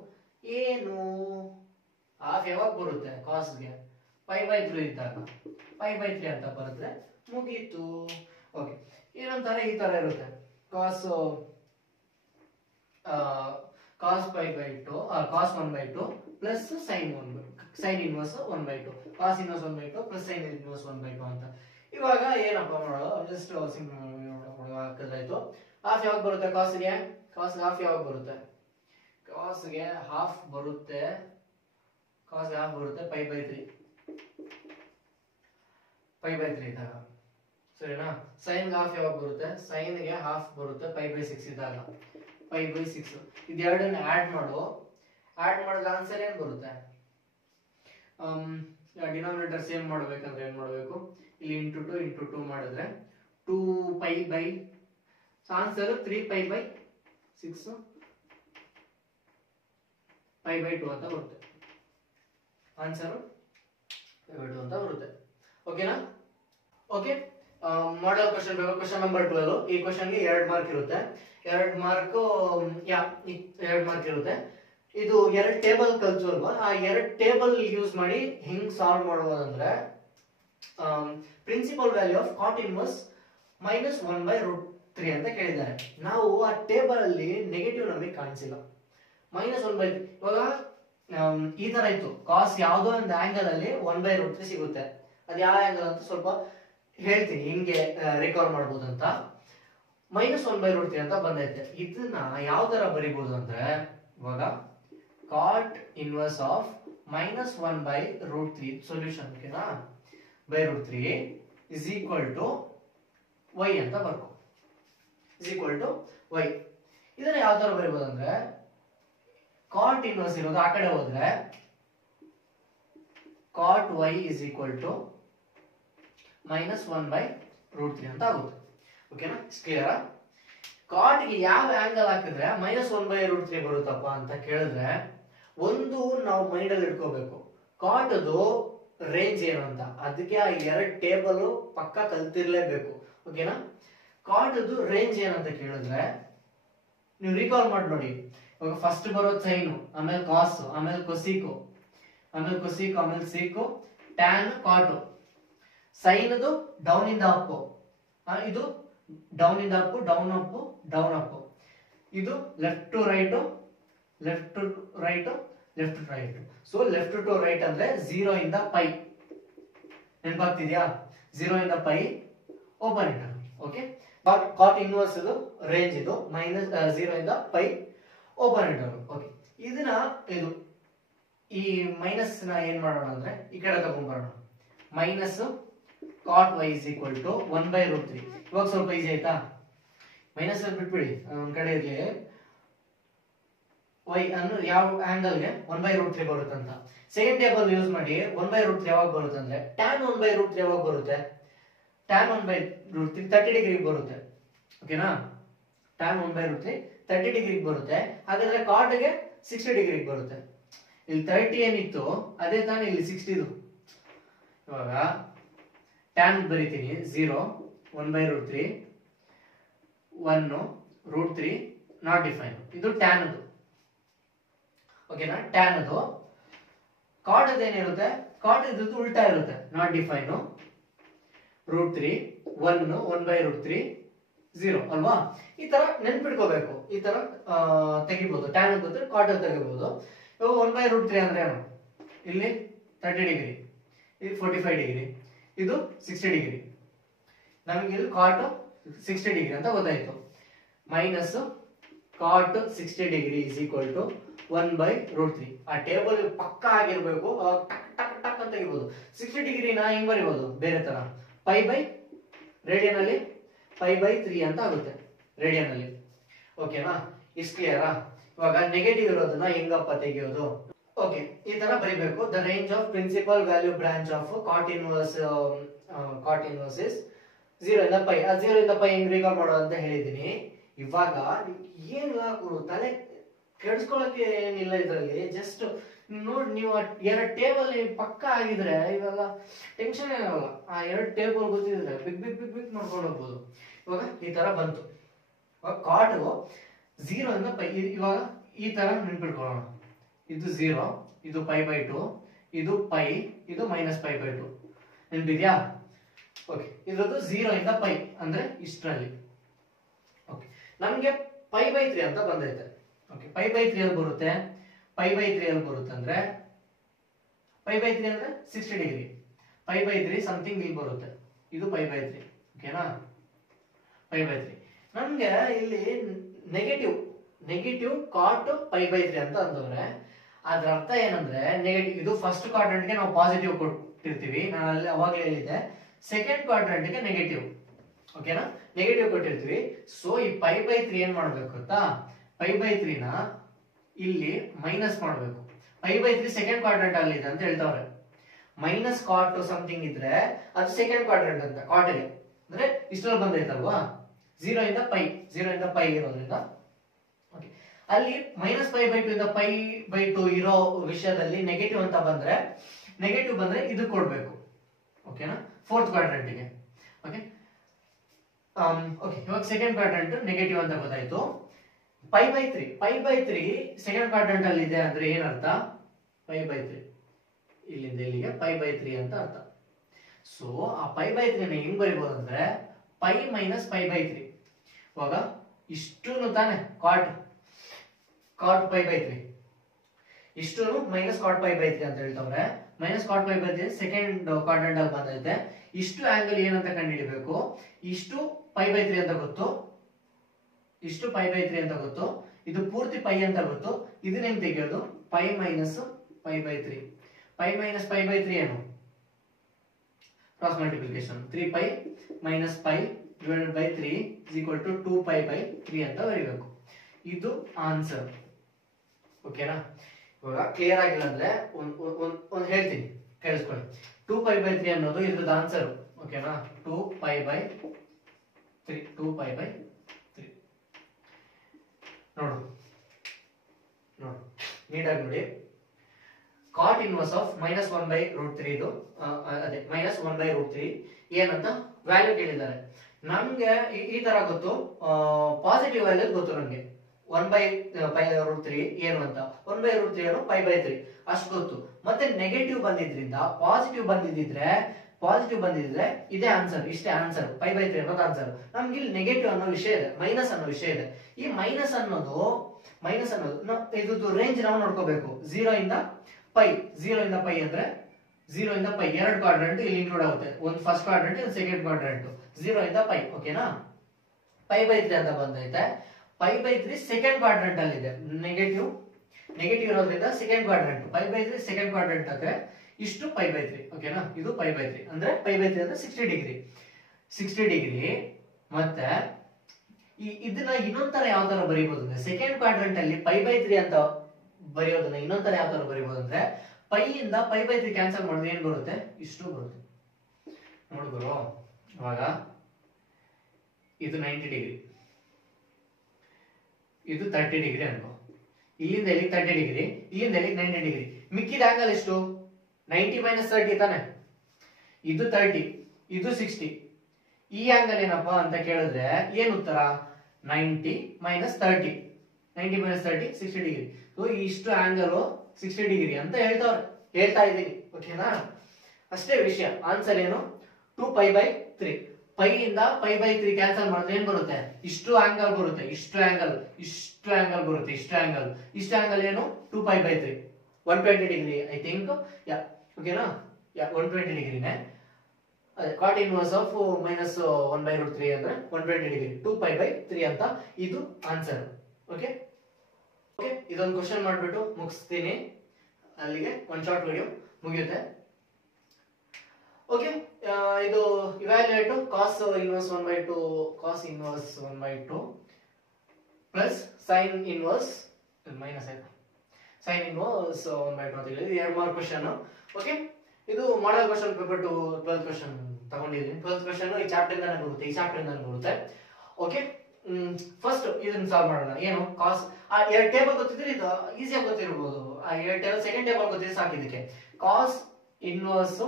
ಏನು ಹಾಫ್ ಯಾವಾಗ ಬರುತ್ತೆ ಕಾಸ್ಗೆ ಪೈ ಬೈ 3 ಇದ್ದಾಗ ಪೈ ಬೈ 3 ಅಂತ ಬರುತ್ತೆ ಮುಗೀತು ಓಕೆ ಏನಂತಾರೆ ಈ ತರ ಇರುತ್ತೆ cos pi by 2 cos 1 by 2 plus sine inverse 1 by 2 cos inverse 1 by 2 plus sine inverse 1 by 2 ಅಂತ ಇವಾಗ ಏನಪ್ಪ ಮಾಡೋದು ಜಸ್ಟ್ ಹಾಕಿದ್ರಾಯ್ತು ಹಾಫ್ ಯಾವಾಗ ಬರುತ್ತೆ ಕಾಸ್ಗೆ ಹಾಫ್ ಯಾವಾಗ ಬರುತ್ತೆ ಕಾಸ್ಗೆ ಹಾಫ್ ಬರುತ್ತೆ ಪೈ ಬೈ 3 ಇದ್ದಾಗ ಸರಿನಾ ಸೈನ್ಗೆ ಹಾಫ್ ಯಾವಾಗ ಬರುತ್ತೆ ಸೈನ್ಗೆ ಹಾಫ್ ಬರುತ್ತೆ ಪೈ ಬೈ 6 ಇದ್ದಾಗ ಪೈ ಬೈ 6 ಇದೆರಡನ್ನ ಆಡ್ ಮಾಡಿದ್ರೆ ಆನ್ಸರ್ ಏನ್ ಬರುತ್ತೆ ಡಿನಾಮಿನೇಟರ್ ಸೇಮ್ ಮಾಡ್ಬೇಕಂದ್ರೆ ಏನ್ ಮಾಡ್ಬೇಕು ಇಲ್ಲಿ ಇಂಟು 2 ಮಾಡಿದ್ರೆ 2 pi by answer 3 pi by 6 pi by 2 ಅಂತ ಬರುತ್ತೆ ಆನ್ಸರ್ ಪೈ ಬೈ 2 ಅಂತ ಬರುತ್ತೆ ಓಕೆನಾ ಓಕೆ ಮಾಡೆಲ್ ಕ್ವಶನ್ ನಂಬರ್ 12 ಈ ಕ್ವಶನ್ಗೆ 2 ಮಾರ್ಕ್ ಇರುತ್ತೆ 2 ಮಾರ್ಕ್ ಇರುತ್ತೆ ಇದು 2 ಟೇಬಲ್ ಕಲ್ತು ಅಲ್ವಾ ಆ 2 ಟೇಬಲ್ ಯೂಸ್ ಮಾಡಿ ಹೆಂಗ್ ಸಾಲ್ವ್ ಮಾಡೋದಂದ್ರೆ principal value of cot inverse -1 by √3 3 ಅಂತ ಕೇಳಿದ್ದಾರೆ. ನಾವು ಆ ಟೇಬಲ್ ಅಲ್ಲಿ ನೆಗೆಟಿವ್ ನಮಗೆ ಕಾಣಿಸಿಲ್ಲ. -1/3 ಇವಾಗ ಈ ತರ ಇತ್ತು, ಕಾಸ್ ಯಾವುದೋ ಒಂದು ಆಂಗಲ್ ಅಲ್ಲಿ 1/√3 ಸಿಗುತ್ತೆ. ಅದು ಯಾವ ಆಂಗಲ್ ಅಂತ ಸ್ವಲ್ಪ ಹೇಳ್ತೀನಿ ಹಿಂಗೆ ರಿಕವರ್ ಮಾಡ್ಬೋದು ಅಂತ. -1/√3 ಅಂತ ಬಂದೈತೆ. ಇದನ್ನ ಯಾವ ತರ ಬರಿಬಹುದು ಅಂದ್ರೆ ಇವಾಗ cot inverse of -1/√3 ಸೊಲ್ಯೂಷನ್ ಓಕೆನಾ, √3 is equal to y ಅಂತ ಬರ್ಕೊ, is equal to y. ಇದನ್ನ ಯಾವ ತರ ಬರಿಬಹುದು ಅಂದ್ರೆ cot inverse ಇರೋದು ಆ ಕಡೆ ಹೋದ್ರೆ cot y is equal to -1/√3 ಅಂತ ಆಗುತ್ತೆ. ಓಕೆನಾ, ಕ್ಲಿಯರ್? cot ಗೆ ಯಾವ ಆಂಗಲ್ ಹಾಕಿದ್ರೆ -1/√3 ಬರುತ್ತಪ್ಪ ಅಂತ ಕೇಳಿದ್ರೆ ಒಂದು ನಾವು ಮೈಂಡ್ ಅಲ್ಲಿ ಇಟ್ಕೋಬೇಕು, cot ಅದು ರೇಂಜ್ ಏನು ಅಂತ. ಅದಕ್ಕೆ ಆ ಎರಡು ಟೇಬಲ್ ಪಕ್ಕ ಕಲ್ತಿರ್ಲೇಬೇಕು. ಓಕೆನಾ, cot ಅದು ರೇಂಜ್ ಏನಂತ ಕೇಳಿದ್ರೆ ನೀವು ರಿಕಾಲ್ ಮಾಡಿ ನೋಡಿ. ಇವಾಗ ಫಸ್ಟ್ ಬರೋದು ಸೈನು, ಆಮೇಲೆ ಕಾಸ್, ಆಮೇಲೆ ಕೊಸಿಕು, ಆಮೇಲೆ ಕೊಸಿಕು, ಆಮೇಲೆ ಸೀಕು, ಟ್ಯಾನ್, ಕಾಟು. ಸೈನ್ ಅದು ಡೌನ್ ಇಂದ ಅಪ್, ಇದು ಡೌನ್ ಇಂದ up, down up, down up. ಇದು left to right, left to right, left to right. So left to right ಅಂದ್ರೆ 0 ಇಂದ ಪೈ, ನೆನಪಾಗ್ತಿದ್ಯಾ? 0 ಇಂದ pi open interval. Okay, cot inverse ಇದು ರೇಂಜ್, ಇದು -0 ಇಂದ ಪೈ ಓಪನ್ ಇಂಟರ್ವಲ್. ಓಕೆ, ಇದನ್ನ ಇದು ಈ ಮೈನಸ್ ನ ಏನ್ ಮಾಡೋಣ ಅಂದ್ರೆ ಈ ಕಡೆ ತಗೊಂಡ್ಬರೋಣ. Minus cot y is equal to 1/√3. ಇವಾಗ ಸ್ವಲ್ಪ ಈಸಿ ಆಯ್ತಾ? ಮೈನಸ್ ಬಿಟ್ಬಿಡಿ, ಒಂದ್ ಕಡೆ ಇರ್ಲಿ. y ಅನ್ನು ಯಾವ ಆಂಗಲ್ ಗೆ 1/√3 ಬರುತ್ತಂತ ಸೆಕೆಂಡ್ ಟೇಬಲ್ ಯೂಸ್ ಮಾಡಿ 1/√3 ಯಾವಾಗ ಬರುತ್ತೆ ಅಂದ್ರೆ tan 1/√3 ಯಾವಾಗ ಬರುತ್ತೆ? tan 1/√3 30 ಡಿಗ್ರಿ ಬರುತ್ತೆ. ಓಕೆನಾ, tan 1/√3 30 ಡಿಗ್ರಿ ಬರುತ್ತೆ. ಹಾಗಾದ್ರೆ cot ಗೆ 60 ಡಿಗ್ರಿ ಬರುತ್ತೆ. ಇಲ್ಲಿ 30 ಏನಿತ್ತು ಅದೇ ತಾನೇ ಇಲ್ಲಿ 60 ಇದು. ಇವಾಗ tan ಬರೀತೀನಿ 0 1/√3 1 √3 ನಾಟ್ ಡಿಫೈನ್. ಇದು tan ಅದು. ಓಕೆನಾ, tan ಅದು. cot ಅದು ಏನಿರುತ್ತೆ? cot ಇದು ಉಲ್ಟಾ ಇರುತ್ತೆ, ನಾಟ್ ಡಿಫೈನ್. √3 1 1/√3 0 ಅಲ್ವಾ? ಈ ತರ ನೆನ್ಪಿಟ್ಕೋಬೇಕು. ಈ ತರ ತೆಗಿಬಹುದು. tan ಗೊತ್ತಿದ್ರೆ cot ತೆಗಿಬಹುದು. ಇವಾಗ 1/√3 ಅಂದ್ರೆ ಏನು? ಇಲ್ಲಿ 30 ಡಿಗ್ರಿ, ಇಲ್ಲಿ 45 ಡಿಗ್ರಿ, ಇದು 60 ಡಿಗ್ರಿ. ನಮಗೆ ಇಲ್ಲಿ cot 60 ಡಿಗ್ರಿ ಅಂತ ಗೊತ್ತಾಯ್ತು. Minus cot 60 degree is equal to 1/√3. ಆ ಟೇಬಲ್ ಪಕ್ಕ ಆಗಿರ್ಬೇಕು, ಟಕ್ ಟಕ್ ಟಕ್ ಅಂತ ತೆಗಿಬಹುದು. 60 ಡಿಗ್ರಿನ ಹೆಂಗ್ ಬರಿಬಹುದು? ಬೇರೆ ತರ, ಪೈ ಬೈ ರೇಡಿಯನ್ ಅಲ್ಲಿ π/3 ಅಂತ ಆಗುತ್ತೆ ರೇಡಿಯನ್ ಅಲ್ಲಿ. ಓಕೆನಾ, ಇಸ್ ಕ್ಲಿಯರಾ? ಇವಾಗ ನೆಗೆಟಿವ್ ಇರೋದನ್ನ ಹೆಂಗಪ್ಪ ತೆಗೆಯೋದು? ಓಕೆ, ಈ ತರ ಬರಿಬೇಕು. The range of principal value branch of cot inverse is 0 ಇಂದ ಪೈ. ಆ 0 ಇಂದ ಪೈ ಹೆಂಗ್ ರಿಕಾಲ್ ಮಾಡೋದು ಅಂತ ಹೇಳಿದೀನಿ. ಇವಾಗ ಏನಿಲ್ಲ ಗುರು, ತಲೆ ಕೆಡಿಸ್ಕೊಳ್ಳೋಕೆ ಏನಿಲ್ಲ ಇದ್ರಲ್ಲಿ. ಜಸ್ಟ್ ನೋಡಿ, ನೀವು ಎರಡು ಟೇಬಲ್ ಪಕ್ಕ ಆಗಿದ್ರೆ ಇವೆಲ್ಲ ಟೆನ್ಷನ್ ಇರಲ್ಲ. ಆ ಎರಡು ಟೇಬಲ್ ಗೊತ್ತಿದ್ರೆ ಬಿಗ್ ಬಿಗ್ ಬಿಗ್ ಬಿಗ್ ಮಾಡ್ಕೊಂಡು ಹೋಗ್ಬೋದು. ಇವಾಗ ಈ ತರ ಬಂತು. ಇವಾಗ cot 0 ಇಂದ ಪೈ. ಇವಾಗ ಈ ತರ ನೆನ್ಪಿಟ್ಕೊಳ್ಳೋಣ. ಇದು 0, ಇದು π/2, ಇದು ಪೈ, ಇದು -π/2. ನೆನ್ಪಿದ್ಯಾ? ಓಕೆ, ಇದ್ರದ್ದು 0 ಇಂದ ಪೈ ಅಂದ್ರೆ ಇಷ್ಟರಲ್ಲಿ. ಓಕೆ, ನಮ್ಗೆ π/3 ಅಂತ ಬಂದೈತೆ. ಓಕೆ, π/3 ಅಲ್ಲಿ ಬರುತ್ತೆ. π/3 ಅಲ್ಲಿ ಬರುತ್ತೆ ಅಂದ್ರೆ π/3 ಅಂದ್ರೆ 60 ಡಿಗ್ರಿ. π/3 ಸಮಥಿಂಗ್ ಇಲ್ಲಿ ಬರುತ್ತೆ. ಇದು π/3. ಓಕೆನಾ, π/3. ನಮ್ಗೆ ಇಲ್ಲಿ ನೆಗೆಟಿವ್ cot π/3 ಅಂತ ಅಂತಂದ್ರೆ ಅದ್ರ ಅರ್ಥ ಏನಂದ್ರೆ ನೆಗೆಟಿವ್. ಇದು ಫಸ್ಟ್ ಕ್ವಾಡ್ರೆಂಟ್ ಗೆ ನಾವು ಪಾಸಿಟಿವ್ ಕೊಟ್ಟಿರ್ತೀವಿ, ನಾನು ಅಲ್ಲಿ ಅವಾಗಲೇ ಹೇಳಿದ್ದೆ. ಸೆಕೆಂಡ್ ಕ್ವಾಡ್ರೆಂಟ್ ಗೆ ನೆಗೆಟಿವ್. ಓಕೆನಾ, ನೆಗೆಟಿವ್ ಕೊಟ್ಟಿರ್ತೀವಿ. ಸೊ ಈ π/3 ಏನ್ ಮಾಡ್ಬೇಕು ಗೊತ್ತಾ? π/3 ನ ಇಲ್ಲಿ ಮೈನಸ್ ಮಾಡಬೇಕು. π/3 ಸೆಕೆಂಡ್ ಕ್ವಾಡ್ರೆಂಟ್ ಅಲ್ಲಿ ಇದೆ ಅಂತ ಹೇಳ್ತಾವ್ರೆ. ಮೈನಸ್ cot ಸಮಥಿಂಗ್ ಇದ್ರೆ ಅದು ಸೆಕೆಂಡ್ ಕ್ವಾಡ್ರೆಂಟ್ ಅಂತ. cot ಗೆ ಅಂದ್ರೆ ಇಷ್ಟರಲ್ಲಿ ಬಂದೈತಲ್ವಾ? 0 ಇಂದ ಪೈ ಇರೋದ್ರಿಂದ. ಓಕೆ, ಅಲ್ಲಿ -π/2 ಇಂದ π/2 ಇರೋ ವಿಷಯದಲ್ಲಿ ನೆಗೆಟಿವ್ ಅಂತ ಬಂದ್ರೆ ಇದು ಕೊಡ್ಬೇಕು. ಓಕೆನಾ, ಫೋರ್ತ್ ಕ್ವಾಡ್ರೆಂಟ್ ಗೆ. ಓಕೆ, ಇವಾಗ ಸೆಕೆಂಡ್ ಕ್ವಾಡ್ರೆಂಟ್ ನೆಗೆಟಿವ್ ಅಂತ ಗೊತ್ತಾಯ್ತು. π/3 ಸೆಕೆಂಡ್ ಕ್ವಾಡ್ರೆಂಟ್ ಅಲ್ಲಿ ಇದೆ ಅಂದ್ರೆ ಏನರ್ಥ? π/3 ಇಲ್ಲಿಂದ ಇಲ್ಲಿಗೆ π/3 ಅಂತ ಅರ್ಥ. ಸೊ ಆ π/3 ನ ಹೆಂಗ್ ಬರಿಬಹುದು ಅಂದ್ರೆ π - π/3. ಇವಾಗ ಇಷ್ಟೂನು ತಾನೆ ಕಾಟ್ ಪೈ ಬೈ 3 ಇಷ್ಟೂನು ಮೈನಸ್ ಕಾಟ್ ಪೈ ಬೈ 3 ಅಂತ ಹೇಳ್ತವ್ರೆ. Minus cot pi by 3 second quadrant ಅಲ್ಲಿ ಬಂದೈತೆ. ಇಷ್ಟು ಆಂಗಲ್ ಏನಂತ ಕಂಡುಹಿಡಿಬೇಕು, ಇಷ್ಟು ಪೈ ಬೈ 3 ಅಂತ ಗೊತ್ತು, ಇಷ್ಟು ಪೈ ಬೈ 3 ಅಂತ ಗೊತ್ತು, ಇದು ಪೂರ್ತಿ ಪೈ ಅಂತ ಗೊತ್ತು. ಇದನ್ನ ಹೆಂಗ್ ತೆಗೆಯೋದು, pi minus pi by 3. Pi minus pi by 3 ಏನು, cross multiplication. 3 pi minus pi divided by 3 is equal to 2 pi by 3 ಅಂತ ಬರೀಬೇಕು. ಇದು ಆನ್ಸರ್. ಓಕೆನಾ? ಇವಾಗ ಕ್ಲಿಯರ್ ಆಗಿಲ್ಲ ಅಂದ್ರೆ ಒಂದು ಹೇಳ್ತೀನಿ ಕೇಳಿಸ್ಕೊಳ್ಳಿ. 2 ಪೈ ಬೈ 3 ಅನ್ನೋದು ಇದ್ರದ್ದು ಆನ್ಸರ್. ಓಕೆನಾ? 2 ಪೈ ಬೈ 3, 2 ಪೈ ಬೈ 3. ನೋಡು ನೀಟಾಗಿ ನೋಡಿ. Cot inverse of minus 1 by root 3 ಇದು ಅದೇ ಮೈನಸ್ 1 ಬೈ ರೂಟ್ 3 ಏನಂತ ವ್ಯಾಲ್ಯೂ ಕೇಳಿದ್ದಾರೆ. ನಮ್ಗೆ ಈ ತರ ಗೊತ್ತು, ಪಾಸಿಟಿವ್ ವ್ಯಾಲ್ಯೂ ಗೊತ್ತು ನಮ್ಗೆ. 1 ಬೈ ಪೈ ರೂಟ್ 3 ಏನು ಅಂತ, 1 ಬೈ ರೂಟ್ 3 ಏನು ಪೈ ಬೈ 3 ಅಷ್ಟು ಗೊತ್ತು. ಮತ್ತೆ ನೆಗೆಟಿವ್ ಬಂದಿದ್ರಿಂದ ಪಾಸಿಟಿವ್ ಬಂದಿದ್ರೆ ಇದೇ ಆನ್ಸರ್, ಇಷ್ಟೇ ಆನ್ಸರ್. ಪೈ ಬೈ 3 ಅನ್ನೋದು ಆನ್ಸರ್. ನಮ್ಗೆ ಇಲ್ಲಿ ನೆಗೆಟಿವ್ ಅನ್ನೋ ವಿಷಯ ಇದೆ, ಮೈನಸ್ ಅನ್ನೋ ವಿಷಯ ಇದೆ. ಈ ಮೈನಸ್ ಅನ್ನೋದು ಇದ್ದು ರೇಂಜ್ ನಾವು ನೋಡ್ಕೋಬೇಕು. 0 ಇಂದ ಪೈ ಅಂದ್ರೆ 0 ಇಂದ ಪೈ ಎರಡು ಕ್ವಾಡ್ರೆಂಟ್ ಇಲ್ಲಿ ಇನ್ಕ್ಲೂಡ್ ಆಗುತ್ತೆ. ಒಂದು ಫಸ್ಟ್ ಕ್ವಾಡ್ರೆಂಟ್, ಒಂದು ಸೆಕೆಂಡ್ ಕ್ವಾಡ್ರೆಂಟ್. 0 ಇಂದ ಪೈ. ಓಕೆನಾ? ಪೈ ಬೈ 3 ಅಂತ ಬಂದೈತೆ. ಪೈ ಬೈ 3 ಸೆಕೆಂಡ್ ಕ್ವಾಡ್ರೆಂಟ್ ಅಲ್ಲಿ ಇದೆ. ನೆಗೆಟಿವ್ ಇರೋದ್ರಿಂದ second quadrant. Pi by 3 second quadrant ಅಂದ್ರೆ ಇಷ್ಟು ಪೈ ಬೈ 3. ಓಕೆನಾ? ಇದು ಪೈ ಬೈ 3 ಅಂದ್ರೆ ಪೈ ಬೈ 3 ಅಂದ್ರೆ 60 ಡಿಗ್ರಿ. ಮತ್ತೆ ಇದನ್ನ ಇನ್ನೊಂದರ ಯಾವ ತರ ಬರೀಬಹುದು ಅಂದ್ರೆ, ಸೆಕೆಂಡ್ ಕ್ವಾಡ್ರೆಂಟ್ ಅಲ್ಲಿ ಪೈ ಬೈ 3 ಅಂತ ಬರೆಯೋದನ್ನ ಇನ್ನೊಂದರ ಯಾವ ತರ ಬರೀಬಹುದು ಅಂದ್ರೆ, ಪೈ ಇಂದ ಪೈ ಬೈ 3 ಕ್ಯಾನ್ಸಲ್ ಮಾಡಿದ್ರೆ ಏನ್ ಬರುತ್ತೆ, ಇಷ್ಟು ಬರುತ್ತೆ. ನೋಡ್ಬೋದು ಇವಾಗ ಇದು 90 ಡಿಗ್ರಿ, ಇದು 30 ಡಿಗ್ರಿ ಅನ್ಕೋ. ಇಲ್ಲಿಂದ ಇಲ್ಲಿ 30 ಡಿಗ್ರಿ, ಇಲ್ಲಿಂದ ಇಲ್ಲಿ 90 ಡಿಗ್ರಿ. ಮಿಕ್ಕಿದ ಆಂಗಲ್ ಎಷ್ಟು, 90 ಮೈನಸ್ 30 ತಾನೆ. ಇದು 30, ಇದು 60. ಈ ಆಂಗಲ್ ಏನಪ್ಪಾ ಅಂತ ಕೇಳಿದ್ರೆ ಏನ್ ಉತ್ತರ, 90 ಮೈನಸ್ 30. 90 minus 30 60 degree. ಸೊ ಇಷ್ಟು ಆಂಗಲ್ 60 ಡಿಗ್ರಿ ಅಂತ ಹೇಳ್ತಾ ಇದ್ದೀನಿ. ಓಕೆನಾ? ಅಷ್ಟೇ ವಿಷಯ. ಆನ್ಸರ್ ಏನು, 2 ಪೈ ಬೈ 3. ಪೈ ಇಂದ ಪೈ ಬೈ 3 ಕ್ಯಾನ್ಸಲ್ ಮಾಡಿದ್ರೆ ಏನ್ ಬರುತ್ತೆ, ಇಷ್ಟು ಆಂಗಲ್ ಬರುತ್ತೆ. ಇಷ್ಟು ಆಂಗಲ್ ಬರುತ್ತೆ. ಇಷ್ಟು ಆಂಗಲ್ ಏನು, 2 pi by 3, 120 degree I think. Yeah ಓಕೆನಾ? 120 ಡಿಗ್ರಿನೇ. ಅದೇ cot inverse of minus 1 by root 3 ಅಂದ್ರೆ 120 ಡಿಗ್ರಿ, 2 ಪೈ ಬೈ 3 ಅಂತ ಇದು ಆನ್ಸರ್. ಓಕೆ, ಇದೊಂದು ಕ್ವಶನ್ ಮಾಡ್ಬಿಟ್ಟು ಮುಗಿಸ್ತೀನಿ. ಅಲ್ಲಿಗೆ ಒಂದು ಶಾರ್ಟ್ ವಿಡಿಯೋ ಮುಗಿಯುತ್ತೆ. ಓಕೆ, ಇದು evaluate cos inverse 1 by 2 plus sine inverse minus ಆಯ್ತು, ಸೈನ್ ಇನ್ವರ್ಸ್ 1 ಬೈ 2 ಅಂತ ಹೇಳಿದ್ವಿ. 2 ಮಾರ್ಕ್ ಕ್ವಶನ್. ಓಕೆ, ಇದು model question paper 2 12th question ತಗೊಂಡಿದ್ದೀನಿ. 12th ಕ್ವಶನ್ ಈ ಚಾಪ್ಟರ್ ಇಂದ ಬರುತ್ತೆ. ಓಕೆ, ಫಸ್ಟ್ ಇದನ್ನ ಸಾಲ್ವ್ ಮಾಡೋಣ. ಏನು, ಕಾಸ್ ಎರಡು ಟೇಬಲ್ ಗೊತ್ತಿದ್ರೆ ಇದು ಈಸಿಯಾಗಿ ಗೊತ್ತಿರಬಹುದು. ಆ ಎರಡು ಟೇಬಲ್, ಸೆಕೆಂಡ್ ಟೇಬಲ್ ಗೊತ್ತಿದ್ರೆ ಸಾಕು ಇದಕ್ಕೆ. ಕಾಸ್ ಇನ್ವರ್ಸ್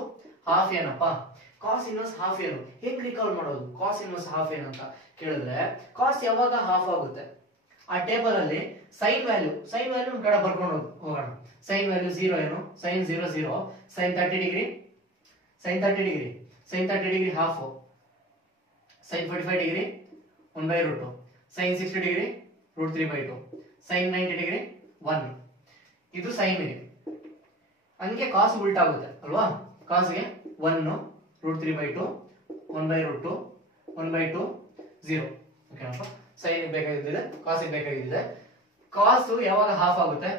ಹಾಫ್ ಏನಪ್ಪ, ಕಾಸ್ ಇನ್ವರ್ಸ್ ಹಾಫ್ ಏನು ಹೆಂಗ್ ರಿಕಾಲ್ ಮಾಡೋದು? ಕಾಸ್ ಇನ್ವರ್ಸ್ ಹಾಫ್ ಏನಂತ ಕೇಳಿದ್ರೆ, ಕಾಸ್ ಯಾವಾಗ ಹಾಫ್ ಆಗುತ್ತೆ ಆ ಟೇಬಲ್ ಅಲ್ಲಿ ಸೈನ್ ವ್ಯಾಲ್ಯೂ ಕಡೆ ಬರ್ಕೊಂಡು ಹೋಗೋಣ. ಸೈನ್ ವ್ಯಾಲ್ಯೂ 0 ಏನು, sine 0 0, sine 30 degree half, sine 45 degree 1 by root 2, sine 60 degree root 3 by 2, sine 90 degree 1. ಇದು ಸೈನ್ ಗೆ. ಹಂಗೆ ಕಾಸ್ ಉಲ್ಟಾ ಆಗುತ್ತೆ ಅಲ್ವಾ? ಕಾಸ್ಗೆ 1 root 3 by 2, 1 by root 2, 1 by 2 0. ಓಕೆನಪ್ಪ? ಸೈನ್ ಬೇಕಾಗಿದ್ದಿದೆ, ಕಾಸ್ ಬೇಕಾಗಿದ್ದಿದೆ. ಕಾಸ್ ಯಾವಾಗ ಹಾಫ್ ಆಗುತ್ತೆ?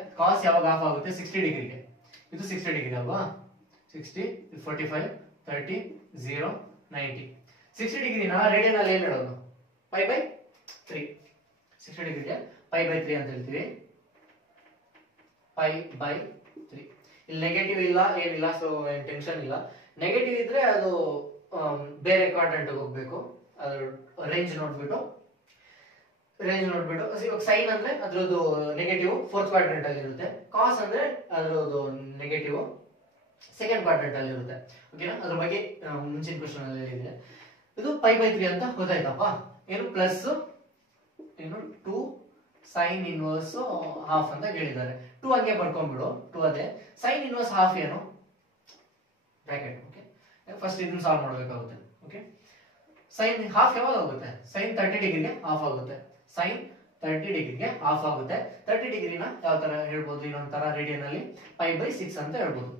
60 ಡಿಗ್ರಿಗೆ. ಇದು 60 ಡಿಗ್ರಿ ಅಲ್ವಾ? 60 45 30 0 90. 60 ಡಿಗ್ರಿನ ರೇಡಿಯನ್ ಅಲ್ಲಿ ಏನ್ ಹೇಳೋದು? Pi by 3. 60 ಡಿಗ್ರಿಗೆ ಪೈ ಬೈ 3 ಅಂತ ಹೇಳ್ತೀವಿ. Pi by 3. ಇಲ್ಲಿ ನೆಗೆಟಿವ್ ಇಲ್ಲ, ಏನಿಲ್ಲ, ಸೊ ಟೆನ್ಷನ್ ಇಲ್ಲ. ನೆಗೆಟಿವ್ ಇದ್ರೆ ಅದು ಬೇರೆ ಕ್ವಾಡ್ರೆಂಟ್ ಹೋಗ್ಬೇಕು. ಅದು ರೇಂಜ್ ನೋಡ್ಬಿಟ್ಟು ಇವಾಗ ಸೈನ್ ಅಂದ್ರೆ ಅದ್ರದ್ದು ನೆಗೆಟಿವ್ 4th ಕ್ವಾಡ್ರೆಂಟ್ ಅಲ್ಲಿ ಇರುತ್ತೆ. ಕಾಸ್ ಅಂದ್ರೆ ಅದ್ರದ್ದು ನೆಗೆಟಿವ್ 2nd ಕ್ವಾಡ್ರೆಂಟ್ ಅಲ್ಲಿ ಇರುತ್ತೆ. ಓಕೆನಾ? ಅದ್ರ ಬಗ್ಗೆ ಮುಂಚಿನ ಕ್ವಶನ್ ಅಲ್ಲಿ ಹೇಳಿದೆ. ಇದು ಪೈ ಬೈ 3 ಅಂತ ಗೊತ್ತಾಯ್ತಪ್ಪ. ಏನು ಪ್ಲಸ್ ಏನು 2 ಸೈನ್ ಇನ್ವರ್ಸ್ ಹಾಫ್ ಅಂತ ಹೇಳಿದ್ದಾರೆ. 2 ಹಂಗೆ ಬರ್ಕೊಂಡ್ಬಿಡು. 2 ಅದೇ ಸೈನ್ ಇನ್ವರ್ಸ್ ಹಾಫ್ ಏನು ಬ್ರಾಕೆಟ್. ಓಕೆ, ಫಸ್ಟ್ ಇದನ್ನ ಸಾಲ್ವ್ ಮಾಡಬೇಕಾಗುತ್ತೆ. ಓಕೆ, ಸೈನ್ ಹಾಫ್ ಯಾವಾಗ ಆಗುತ್ತೆ? ಸೈನ್ 30 ಡಿಗ್ರಿಗೆ ಆಫ್ ಆಗುತ್ತೆ. ಸೈನ್ 30 ಡಿಗ್ರಿಗೆ ಆಫ್ ಆಗುತ್ತೆ. 30 ಡಿಗ್ರಿನ ಯಾವ ತರ ಹೇಳ್ಬೋದು? ಇನ್ನೊಂದ್ ತರ ರೇಡಿಯನ್ ಅಲ್ಲಿ π/6 ಅಂತ ಹೇಳ್ಬೋದು.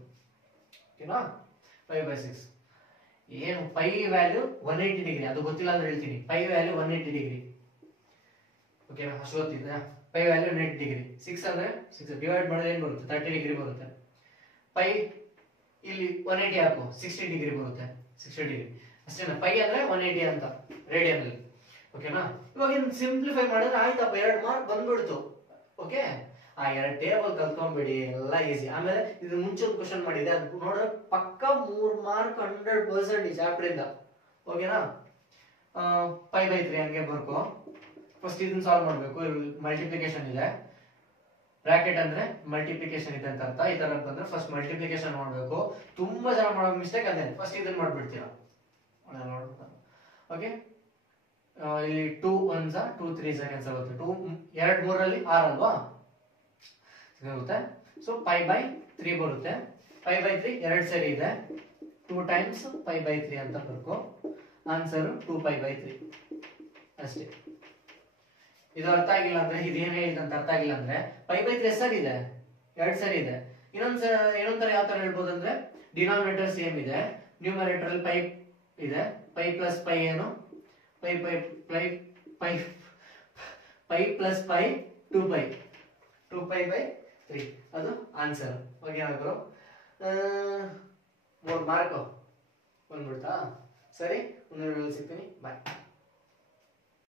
ಓಕೆನಾ? π/6 ಏನು ಪೈ ವ್ಯಾಲ್ಯೂ 180 ಡಿಗ್ರಿ, ಅದು ಗೊತ್ತಿಲ್ಲ ಅಂದ್ರೆ ಹೇಳ್ತೀನಿ. Pi value 180 degree. ಓಕೆನಾ? ಅಷ್ಟು ಗೊತ್ತಿದೆ. Pi value 180 degree. 6 ಅಂದ್ರೆ 6 ಡಿವೈಡ್ ಮಾಡಿದ್ರೆ ಏನು ಬರುತ್ತೆ? 30 ಡಿಗ್ರಿ ಬರುತ್ತೆ. ಪೈ ಇಲ್ಲಿ 180 ಹಾಕು, 60 ಡಿಗ್ರಿ ಬರುತ್ತೆ. 60 ಡಿಗ್ರಿ ಅಷ್ಟೇನಾ? ಪೈ ಅಂದ್ರೆ 180 ಅಂತ ರೇಡಿಯನ್ ಅಲ್ಲಿ. ಓಕೆನಾ? ಇವಾಗ ಸಿಂಪ್ಲಿಫೈ ಮಾಡಿದ್ರೆ ಆಯ್ತಪ್ಪ, 2 ಮಾರ್ಕ್ ಬಂದ್ಬಿಡ್ತು. ಓಕೆ, ಆ 2 ಟೇಬಲ್ ಕಲ್ತ್ಕೊಂಡ್ಬಿಡಿ, ಎಲ್ಲ ಈಸಿ. ಆಮೇಲೆ ಇದು ಮುಂಚೆ ಒಂದು ಕ್ವಶನ್ ಮಾಡಿದೆ, ಅದು ನೋಡಿದ್ರೆ ಪಕ್ಕ 3 ಮಾರ್ಕ್ 100% ಈ ಚಾಪ್ಟರ್ ಇಂದ. ಓಕೆನಾ? π/3 ಹಂಗೆ ಬರ್ಕೋ. ಫಸ್ಟ್ ಇದನ್ನ ಸಾಲ್ವ್ ಮಾಡ್ಬೇಕು. ಇಲ್ಲಿ ಮಲ್ಟಿಪ್ಲಿಕೇಶನ್ ಇದೆ, ಬ್ರಾಕೆಟ್ ಅಂದ್ರೆ ಮಲ್ಟಿಪ್ಲಿಕೇಶನ್ ಇದೆ ಅಂತ ಅರ್ಥ. ಈ ತರ ಬಂದ್ರೆ ಫಸ್ಟ್ ಮಲ್ಟಿಪ್ಲಿಕೇಶನ್ ಮಾಡ್ಬೇಕು. ತುಂಬಾ ಜನ ಮಾಡೋ ಮಿಸ್ಟೇಕ್ ಅದೇ, ಫಸ್ಟ್ ಇದನ್ನ ಮಾಡ್ಬಿಡ್ತೀರಾ. ಓಕೆ, ಇಲ್ಲಿ 2 1s 2 3s ಕ್ಯಾನ್ಸಲ್ ಆಗುತ್ತೆ. 2 2 3 ಅಲ್ಲಿ 6 ಅಲ್ವಾ ಸಿಗುತ್ತೆ. ಸೊ π/3 ಬರುತ್ತೆ. π/3 ಎರಡು ಸರಿ ಇದೆ, 2 ಟೈಮ್ಸ್ π/3 ಅಂತ ಬರ್ಕೋ. ಆನ್ಸರ್ 2π/3 ಅಷ್ಟೇ. ಇದು ಅರ್ಥ ಆಗಿಲ್ಲ ಅಂದ್ರೆ, ಇದೇನು ಹೇಳಿದೆ ಅಂತ ಅರ್ಥ ಆಗಿಲ್ಲ ಅಂದ್ರೆ, π/3 ಸರಿ ಇದೆ, 2 ಸರಿ ಇದೆ. ಇನ್ನೊಂದರ ಯಾವ ತರ ಹೇಳ್ಬೋದು ಅಂದ್ರೆ, ಡಿನಾಮಿನೇಟರ್ ಸೇಮ್ ಇದೆ, ನ್ಯೂಮರೇಟರ್ ಅಲ್ಲಿ ಪೈ ಇದೆ. ಪೈ ಪ್ಲಸ್ ಪೈ ಏನು? Pi pi pi pi pi plus pi 2π, 2π/3 ಅದು ಆನ್ಸರ್. ಓಕೆ ಗುರು, 3 ಮಾರ್ಕ್ ಬಂದ್ಬಿಡ್ತಾ? ಸರಿ, ಮುಂದಿನ ವಿಡಿಯೋದಲ್ಲಿ ಸಿಗ್ತೀನಿ. ಬಾಯ್.